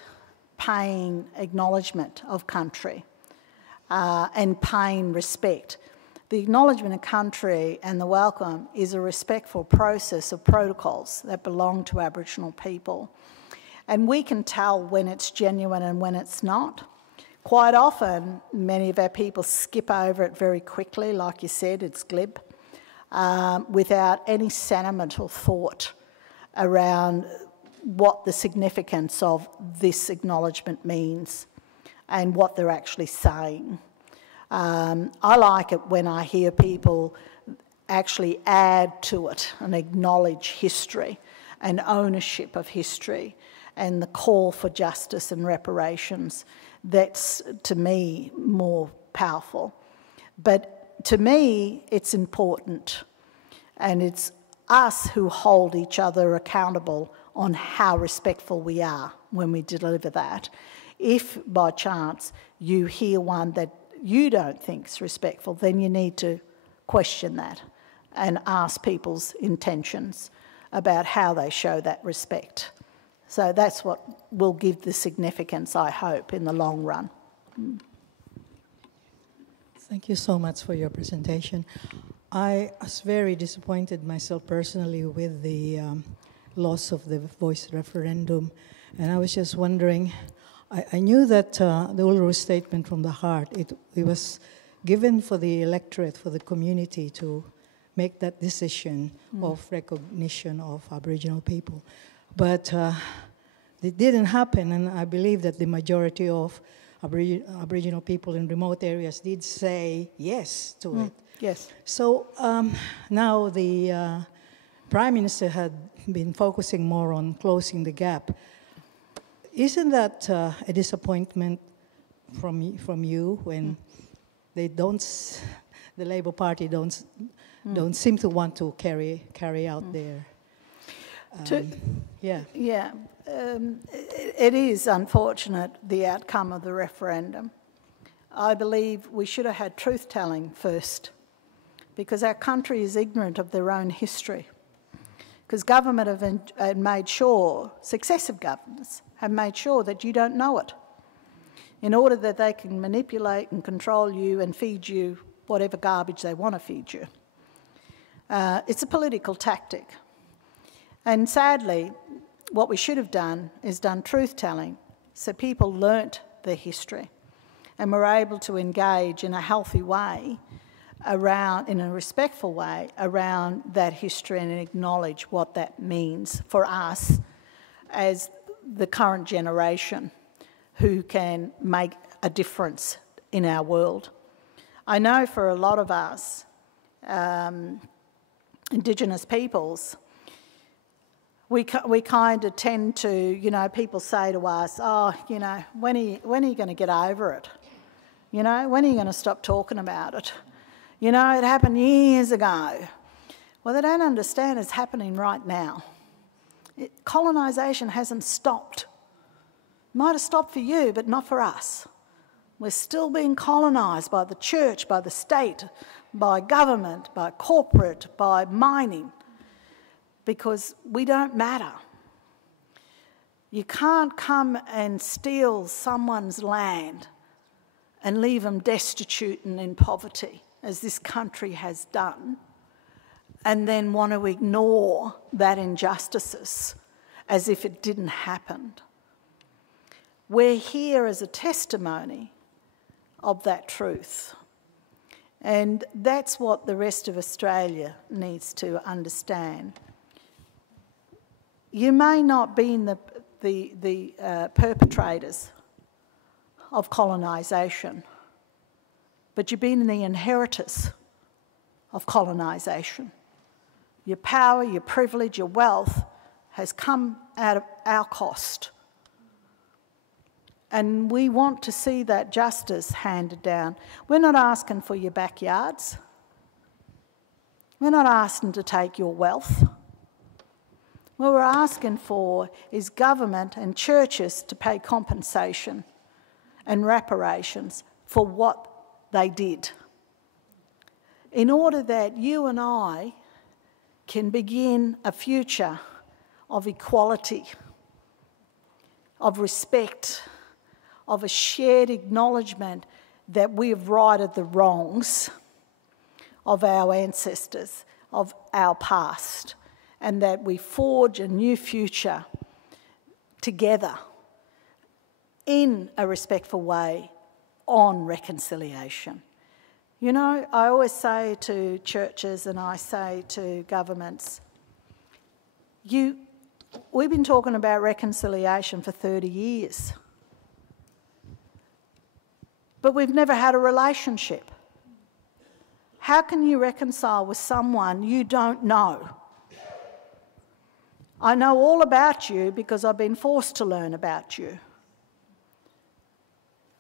paying acknowledgement of country and paying respect. The acknowledgement of country and the welcome is a respectful process of protocols that belong to Aboriginal people. And we can tell when it's genuine and when it's not. Quite often, many of our people skip over it very quickly, like you said, it's glib, without any sentimental thought around what the significance of this acknowledgement means and what they're actually saying. I like it when I hear people actually add to it and acknowledge history and ownership of history and the call for justice and reparations. That's, to me, more powerful. But to me, it's important, and it's us who hold each other accountable on how respectful we are when we deliver that. If, by chance, you hear one that you don't think is respectful, then you need to question that and ask people's intentions about how they show that respect. So that's what will give the significance, I hope, in the long run. Thank you so much for your presentation. I was very disappointed myself personally with the loss of the voice referendum, and I was just wondering, I knew that the Uluru Statement from the Heart, it was given for the electorate, for the community to make that decision of recognition of Aboriginal people. But it didn't happen, and I believe that the majority of Aboriginal people in remote areas did say yes to it. Yes. So now the Prime Minister had been focusing more on closing the gap. Isn't that a disappointment from you when they don't, the Labour Party don't seem to want to carry out their it is unfortunate, the outcome of the referendum. I believe we should have had truth-telling first, because our country is ignorant of their own history. Because government have made sure, successive governments have made sure that you don't know it, in order that they can manipulate and control you and feed you whatever garbage they want to feed you. It's a political tactic. And sadly, what we should have done is done truth-telling, so people learnt their history and were able to engage in a healthy way in a respectful way around that history and acknowledge what that means for us as the current generation who can make a difference in our world. I know for a lot of us, Indigenous peoples, we kind of tend to, people say to us, oh, when are you going to get over it? When are you going to stop talking about it? It happened years ago. Well, they don't understand it's happening right now. Colonisation hasn't stopped. It might have stopped for you, but not for us. We're still being colonised by the church, by the state, by government, by corporate, by mining, because we don't matter. You can't come and steal someone's land and leave them destitute and in poverty, as this country has done, and then want to ignore that injustices as if it didn't happen. We're here as a testimony of that truth. And that's what the rest of Australia needs to understand. You may not be in the perpetrators of colonisation, but you've been the inheritors of colonisation. Your power, your privilege, your wealth has come out of our cost. And we want to see that justice handed down. We're not asking for your backyards. We're not asking to take your wealth. What we're asking for is government and churches to pay compensation and reparations for what they did, in order that you and I can begin a future of equality, of respect, of a shared acknowledgement that we have righted the wrongs of our ancestors, of our past, and that we forge a new future together in a respectful way on reconciliation. I always say to churches and I say to governments, we've been talking about reconciliation for 30 years. But we've never had a relationship. How can you reconcile with someone you don't know? I know all about you because I've been forced to learn about you.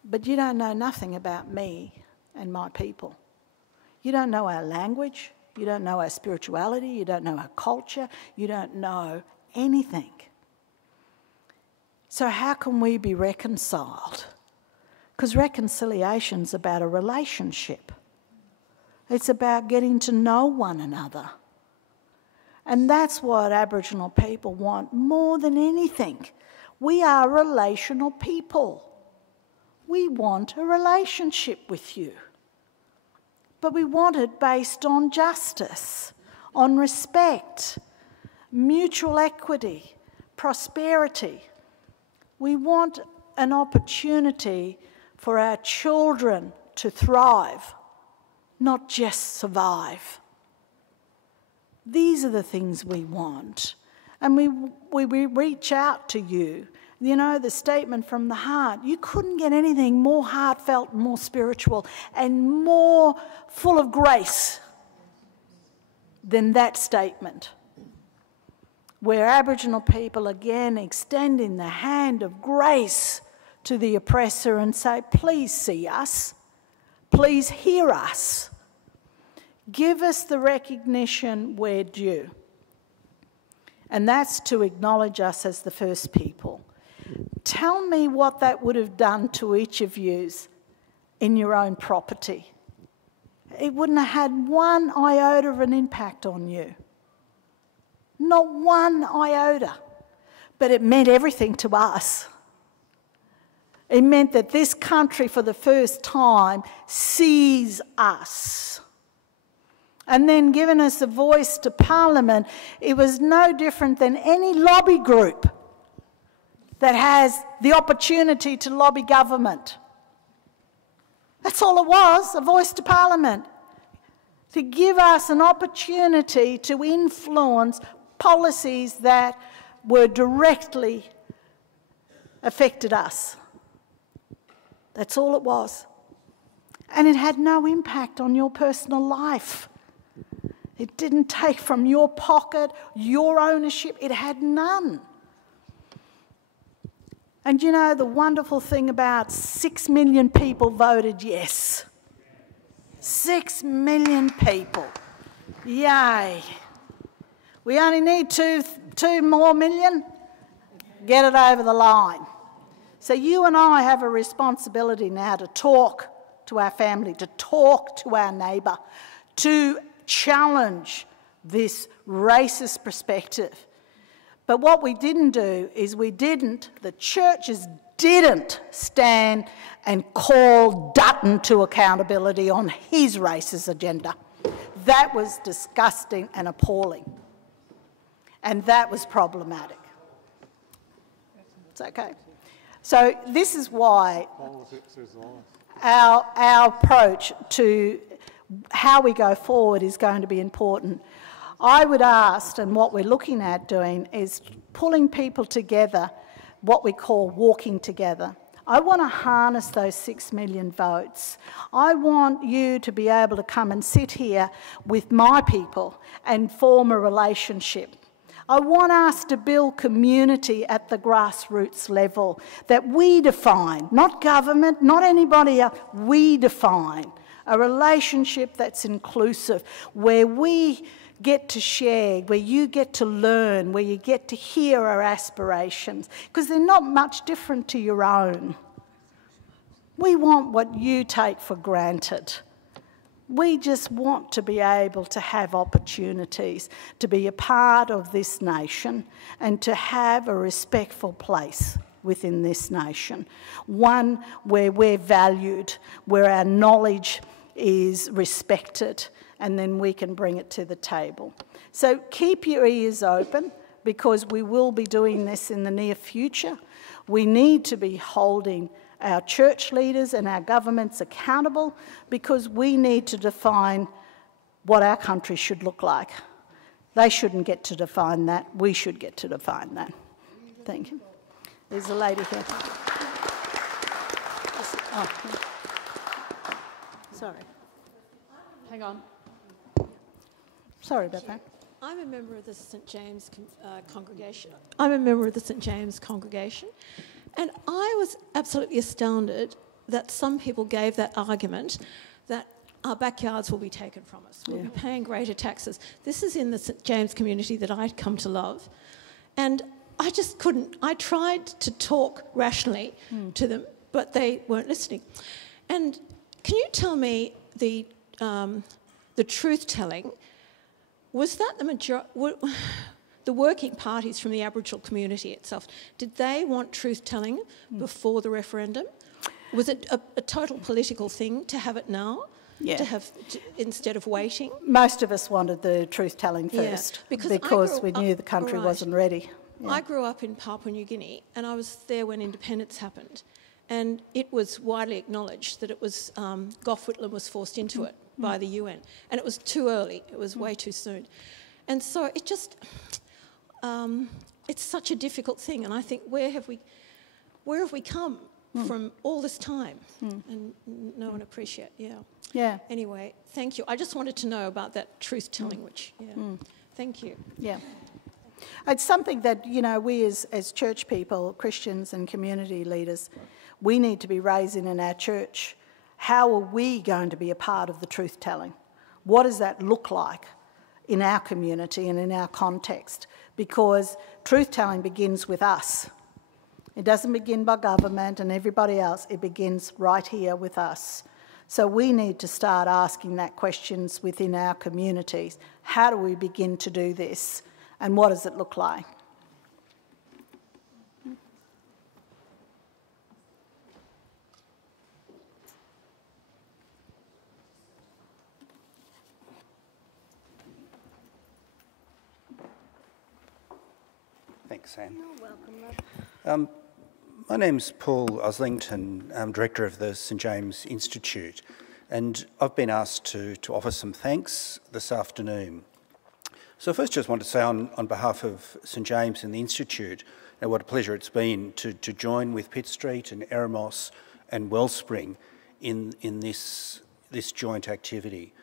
But you don't know nothing about me and my people. You don't know our language, you don't know our spirituality, you don't know our culture, you don't know anything. So how can we be reconciled? Because reconciliation's about a relationship. It's about getting to know one another. And that's what Aboriginal people want more than anything. We are relational people. We want a relationship with you. But we want it based on justice, on respect, mutual equity, prosperity. We want an opportunity for our children to thrive, not just survive. These are the things we want. And we reach out to you. The statement from the heart. You couldn't get anything more heartfelt, more spiritual, and more full of grace than that statement, where Aboriginal people again extending the hand of grace to the oppressor and say, please see us, please hear us, give us the recognition we're due. And that's to acknowledge us as the first people. Tell me what that would have done to each of yous in your own property. It wouldn't have had one iota of an impact on you. Not one iota. But it meant everything to us. It meant that this country for the first time sees us and then given us a voice to Parliament, it was no different than any lobby group that has the opportunity to lobby government. That's all it was, a voice to Parliament, to give us an opportunity to influence policies that were directly affected us. That's all it was. And it had no impact on your personal life. It didn't take from your pocket, your ownership. It had none. And you know, the wonderful thing about 6 million people voted yes. 6 million people. Yay. We only need two more million. Get it over the line. So you and I have a responsibility now to talk to our family, to talk to our neighbour, to challenge this racist perspective. But what we didn't do is the churches didn't stand and call Dutton to accountability on his racist agenda. That was disgusting and appalling. And that was problematic. It's okay. So this is why our approach to how we go forward is going to be important. I would ask, and what we're looking at doing is pulling people together, what we call walking together. I want to harness those 6 million votes. I want you to be able to come and sit here with my people and form a relationship. I want us to build community at the grassroots level that we define, not government, not anybody else, we define a relationship that's inclusive, where we get to share, where you get to learn, where you get to hear our aspirations, because they're not much different to your own. We want what you take for granted. We just want to be able to have opportunities to be a part of this nation and to have a respectful place within this nation, one where we're valued, where our knowledge is respected, and then we can bring it to the table. So keep your ears open, because we will be doing this in the near future. We need to be holding our church leaders and our governments accountable, because we need to define what our country should look like. They shouldn't get to define that. We should get to define that. Thank you. There's a lady here. Oh, sorry. Hang on. Sorry about that. I'm a member of the St James congregation. I'm a member of the St James congregation, and I was absolutely astounded that some people gave that argument that our backyards will be taken from us. We'll be paying greater taxes. This is in the St James community that I'd come to love, and I just couldn't. I tried to talk rationally to them, but they weren't listening. And can you tell me the truth-telling? Was that the working parties from the Aboriginal community itself, did they want truth-telling before the referendum? Was it a total political thing to have it now? Yeah. Instead of waiting? Most of us wanted the truth-telling first, because we knew the country wasn't ready. Yeah. I grew up in Papua New Guinea, and I was there when independence happened. And it was widely acknowledged that it was, Gough Whitlam was forced into it by the UN. And it was too early. It was way too soon. And so it just, it's such a difficult thing. And I think, where have we come from all this time? And no one appreciates, Yeah. Anyway, thank you. I just wanted to know about that truth-telling, which, thank you. Yeah. It's something that, you know, we as church people, Christians and community leaders, we need to be raising in our church. How are we going to be a part of the truth-telling? What does that look like in our community and in our context? Because truth-telling begins with us. It doesn't begin by government and everybody else. It begins right here with us. So we need to start asking that questions within our communities. How do we begin to do this? And what does it look like? Thanks, Anne. You're welcome, love. My name's Paul Oslington. I'm Director of the St James Institute, and I've been asked to offer some thanks this afternoon. So first just want to say on behalf of St James and the Institute, what a pleasure it's been to join with Pitt Street and Eremos and Wellspring in this joint activity.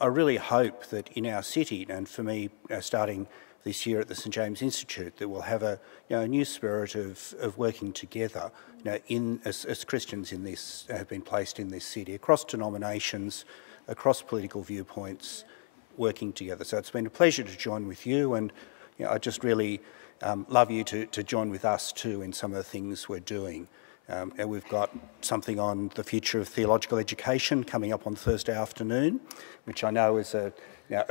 I really hope that in our city, and for me starting this year at the St James Institute, that we'll have a new spirit of working together as Christians in this have been placed in this city, across denominations, across political viewpoints, working together. So it's been a pleasure to join with you, and I just really love you to join with us too in some of the things we're doing. And we've got something on the future of theological education coming up on Thursday afternoon, which I know is a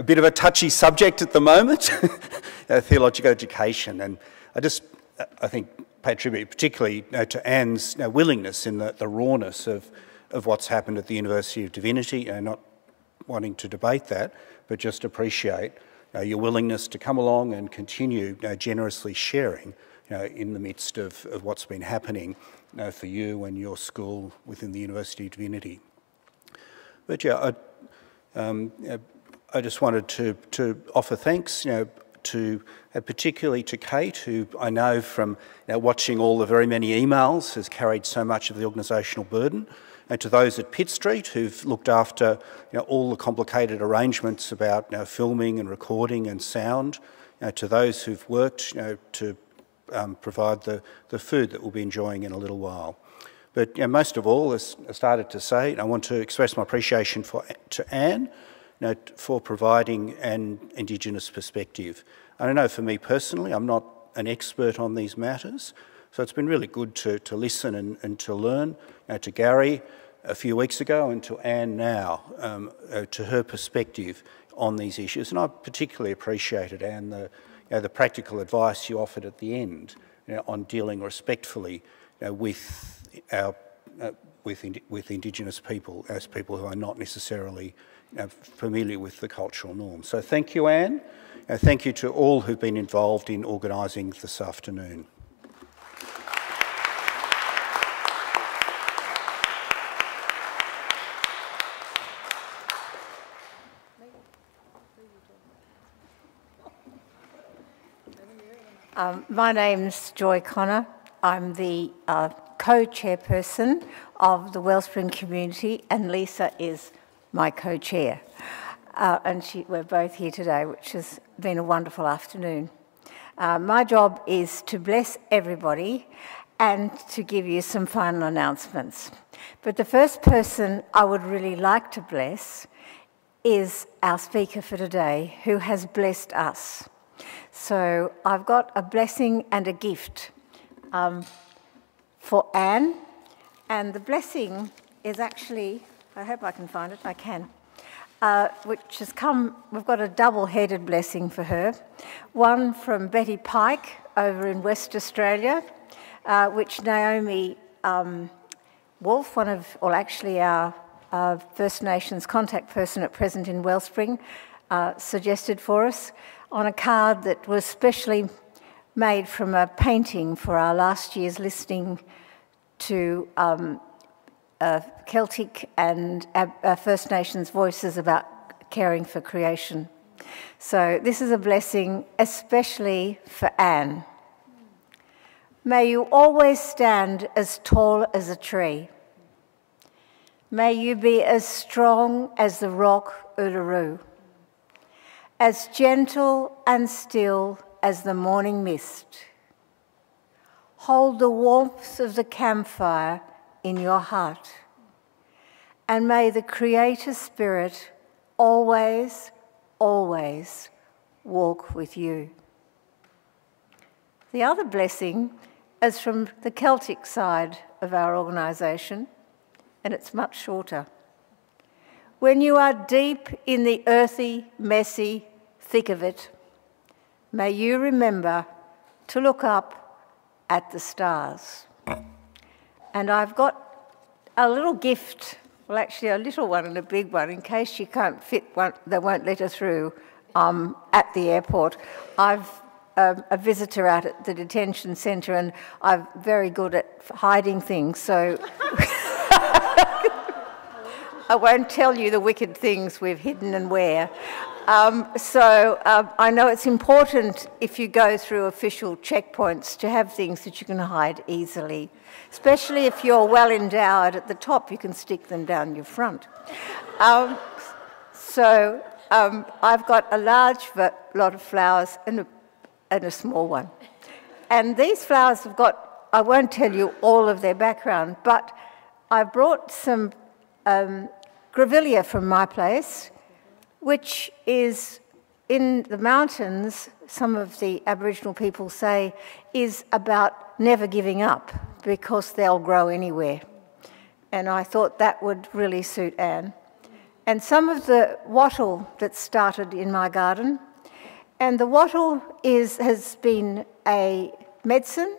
bit of a touchy subject at the moment, theological education. And I think pay tribute particularly to Anne's willingness in the rawness of what's happened at the University of Divinity, and not wanting to debate that, but just appreciate your willingness to come along and continue generously sharing in the midst of what's been happening for you and your school within the University of Divinity. But I just wanted to offer thanks, particularly to Kate, who I know from watching all the very many emails has carried so much of the organisational burden, and to those at Pitt Street who've looked after all the complicated arrangements about filming and recording and sound, to those who've worked to provide the food that we'll be enjoying in a little while. But most of all, as I started to say, I want to express my appreciation to Anne for providing an Indigenous perspective. And I know for me personally, I'm not an expert on these matters, so it's been really good to listen and to learn. To Gary a few weeks ago and to Anne now, to her perspective on these issues. And I particularly appreciated, Anne, the practical advice you offered at the end on dealing respectfully with Indigenous people as people who are not necessarily familiar with the cultural norms. So thank you, Anne. Thank you to all who've been involved in organising this afternoon. My name's Joy Connor. I'm the co-chairperson of the Wellspring community, and Lisa is my co-chair. And we're both here today, which has been a wonderful afternoon. My job is to bless everybody and to give you some final announcements. But the first person I would really like to bless is our speaker for today, who has blessed us. So I've got a blessing and a gift for Anne, and the blessing is actually, I hope I can find it, I can, which has come, we've got a double-headed blessing for her. One from Betty Pike over in West Australia, which Naomi Wolf, our First Nations contact person at present in Wellspring, suggested for us, on a card that was specially made from a painting for our last year's listening to Celtic and First Nations voices about caring for creation. So this is a blessing especially for Anne. May you always stand as tall as a tree. May you be as strong as the rock Uluru, as gentle and still as the morning mist. Hold the warmth of the campfire in your heart, and may the Creator Spirit always, always walk with you. The other blessing is from the Celtic side of our organisation, and it's much shorter. When you are deep in the earthy, messy thick of it, may you remember to look up at the stars. And I've got a little gift, well actually a little one and a big one, in case she can't fit one, they won't let her through at the airport. I've a visitor out at the detention centre, and I'm very good at hiding things, so I won't tell you the wicked things we've hidden and where. I know it's important if you go through official checkpoints to have things that you can hide easily, especially if you're well endowed at the top, you can stick them down your front. I've got a large lot of flowers and a small one. And these flowers have got, I won't tell you all of their background, but I brought some grevillea from my place, which is in the mountains, some of the Aboriginal people say, is about never giving up because they'll grow anywhere. And I thought that would really suit Anne. And some of the wattle that started in my garden, and the wattle has been a medicine,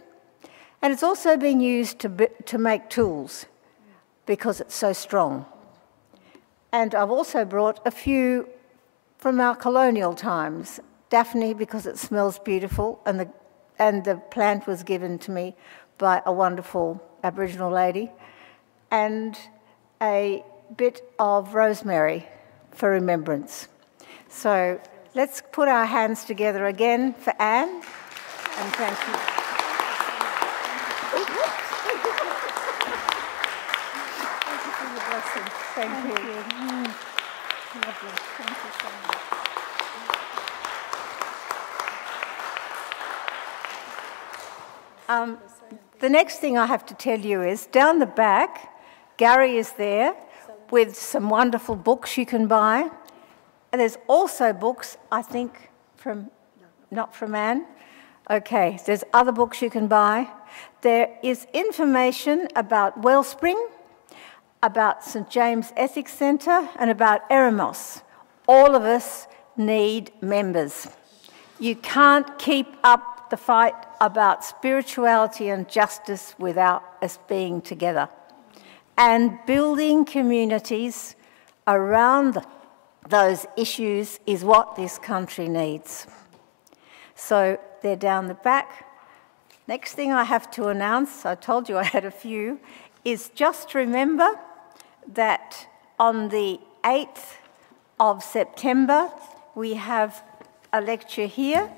and it's also been used to make tools because it's so strong. And I've also brought a few from our colonial times. Daphne, because it smells beautiful, and the plant was given to me by a wonderful Aboriginal lady, and a bit of rosemary for remembrance. So let's put our hands together again for Anne, and thank you. Thank you. Lovely. Thank you so much. The next thing I have to tell you is, down the back, Gary is there with some wonderful books you can buy. And there's also books, I think, not from Anne. Okay, there's other books you can buy. There is information about Wellspring, about St James Ethics Centre, and about Eremos. All of us need members. You can't keep up the fight about spirituality and justice without us being together. And building communities around those issues is what this country needs. So they're down the back. Next thing I have to announce, I told you I had a few, is just remember that on the 8th of September, we have a lecture here.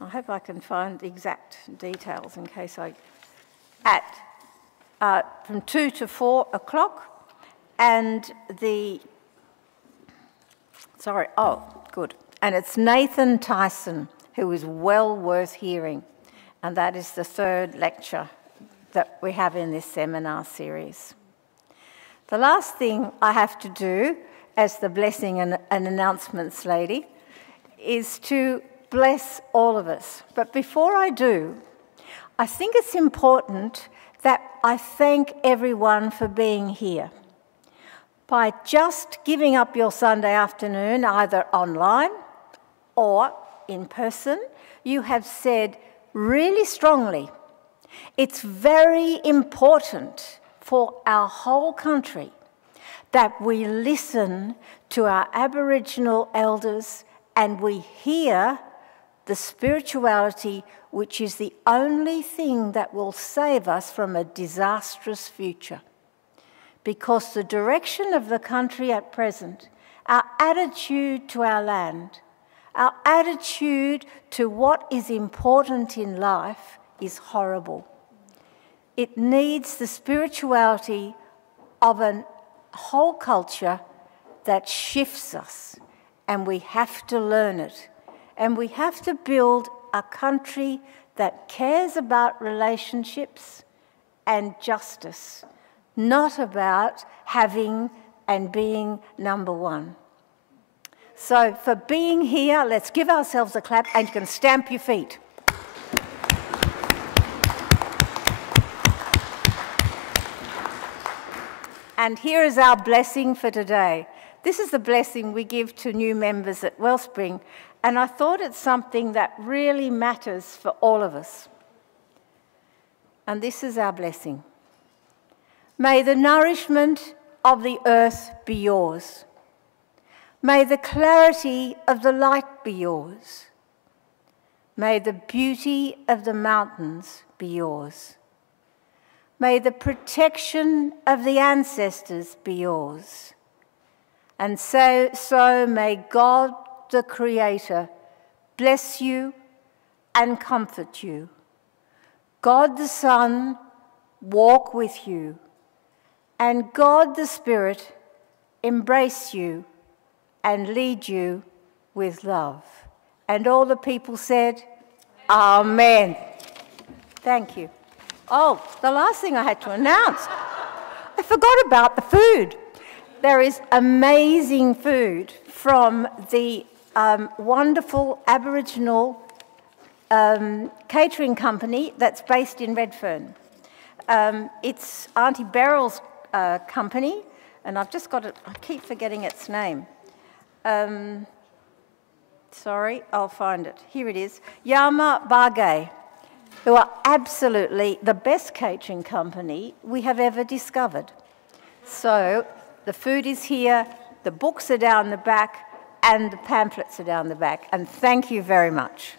I hope I can find the exact details in case from 2 to 4 o'clock, and and it's Nathan Tyson, who is well worth hearing, and that is the 3rd lecture that we have in this seminar series. The last thing I have to do as the blessing and announcements lady is to bless all of us. But before I do, I think it's important that I thank everyone for being here. By just giving up your Sunday afternoon, either online or in person, you have said really strongly, it's very important for our whole country that we listen to our Aboriginal elders and we hear the spirituality which is the only thing that will save us from a disastrous future. Because the direction of the country at present, our attitude to our land, our attitude to what is important in life is horrible. It needs the spirituality of a whole culture that shifts us, and we have to learn it. And we have to build a country that cares about relationships and justice, not about having and being number one. So for being here, let's give ourselves a clap, and you can stamp your feet. And here is our blessing for today. This is the blessing we give to new members at Wellspring, and I thought it's something that really matters for all of us. And this is our blessing. May the nourishment of the earth be yours. May the clarity of the light be yours. May the beauty of the mountains be yours. May the protection of the ancestors be yours. And so may God, the Creator, bless you and comfort you. God the Son walk with you, and God the Spirit embrace you and lead you with love. And all the people said, Amen. Thank you. Oh, the last thing I had to announce, I forgot about the food. There is amazing food from the wonderful Aboriginal catering company that's based in Redfern. It's Auntie Beryl's company, and I've just got it, I keep forgetting its name. Sorry, I'll find it. Here it is. Yama Bargay, who are absolutely the best catering company we have ever discovered. So the food is here, the books are down the back, and the pamphlets are down the back. And thank you very much.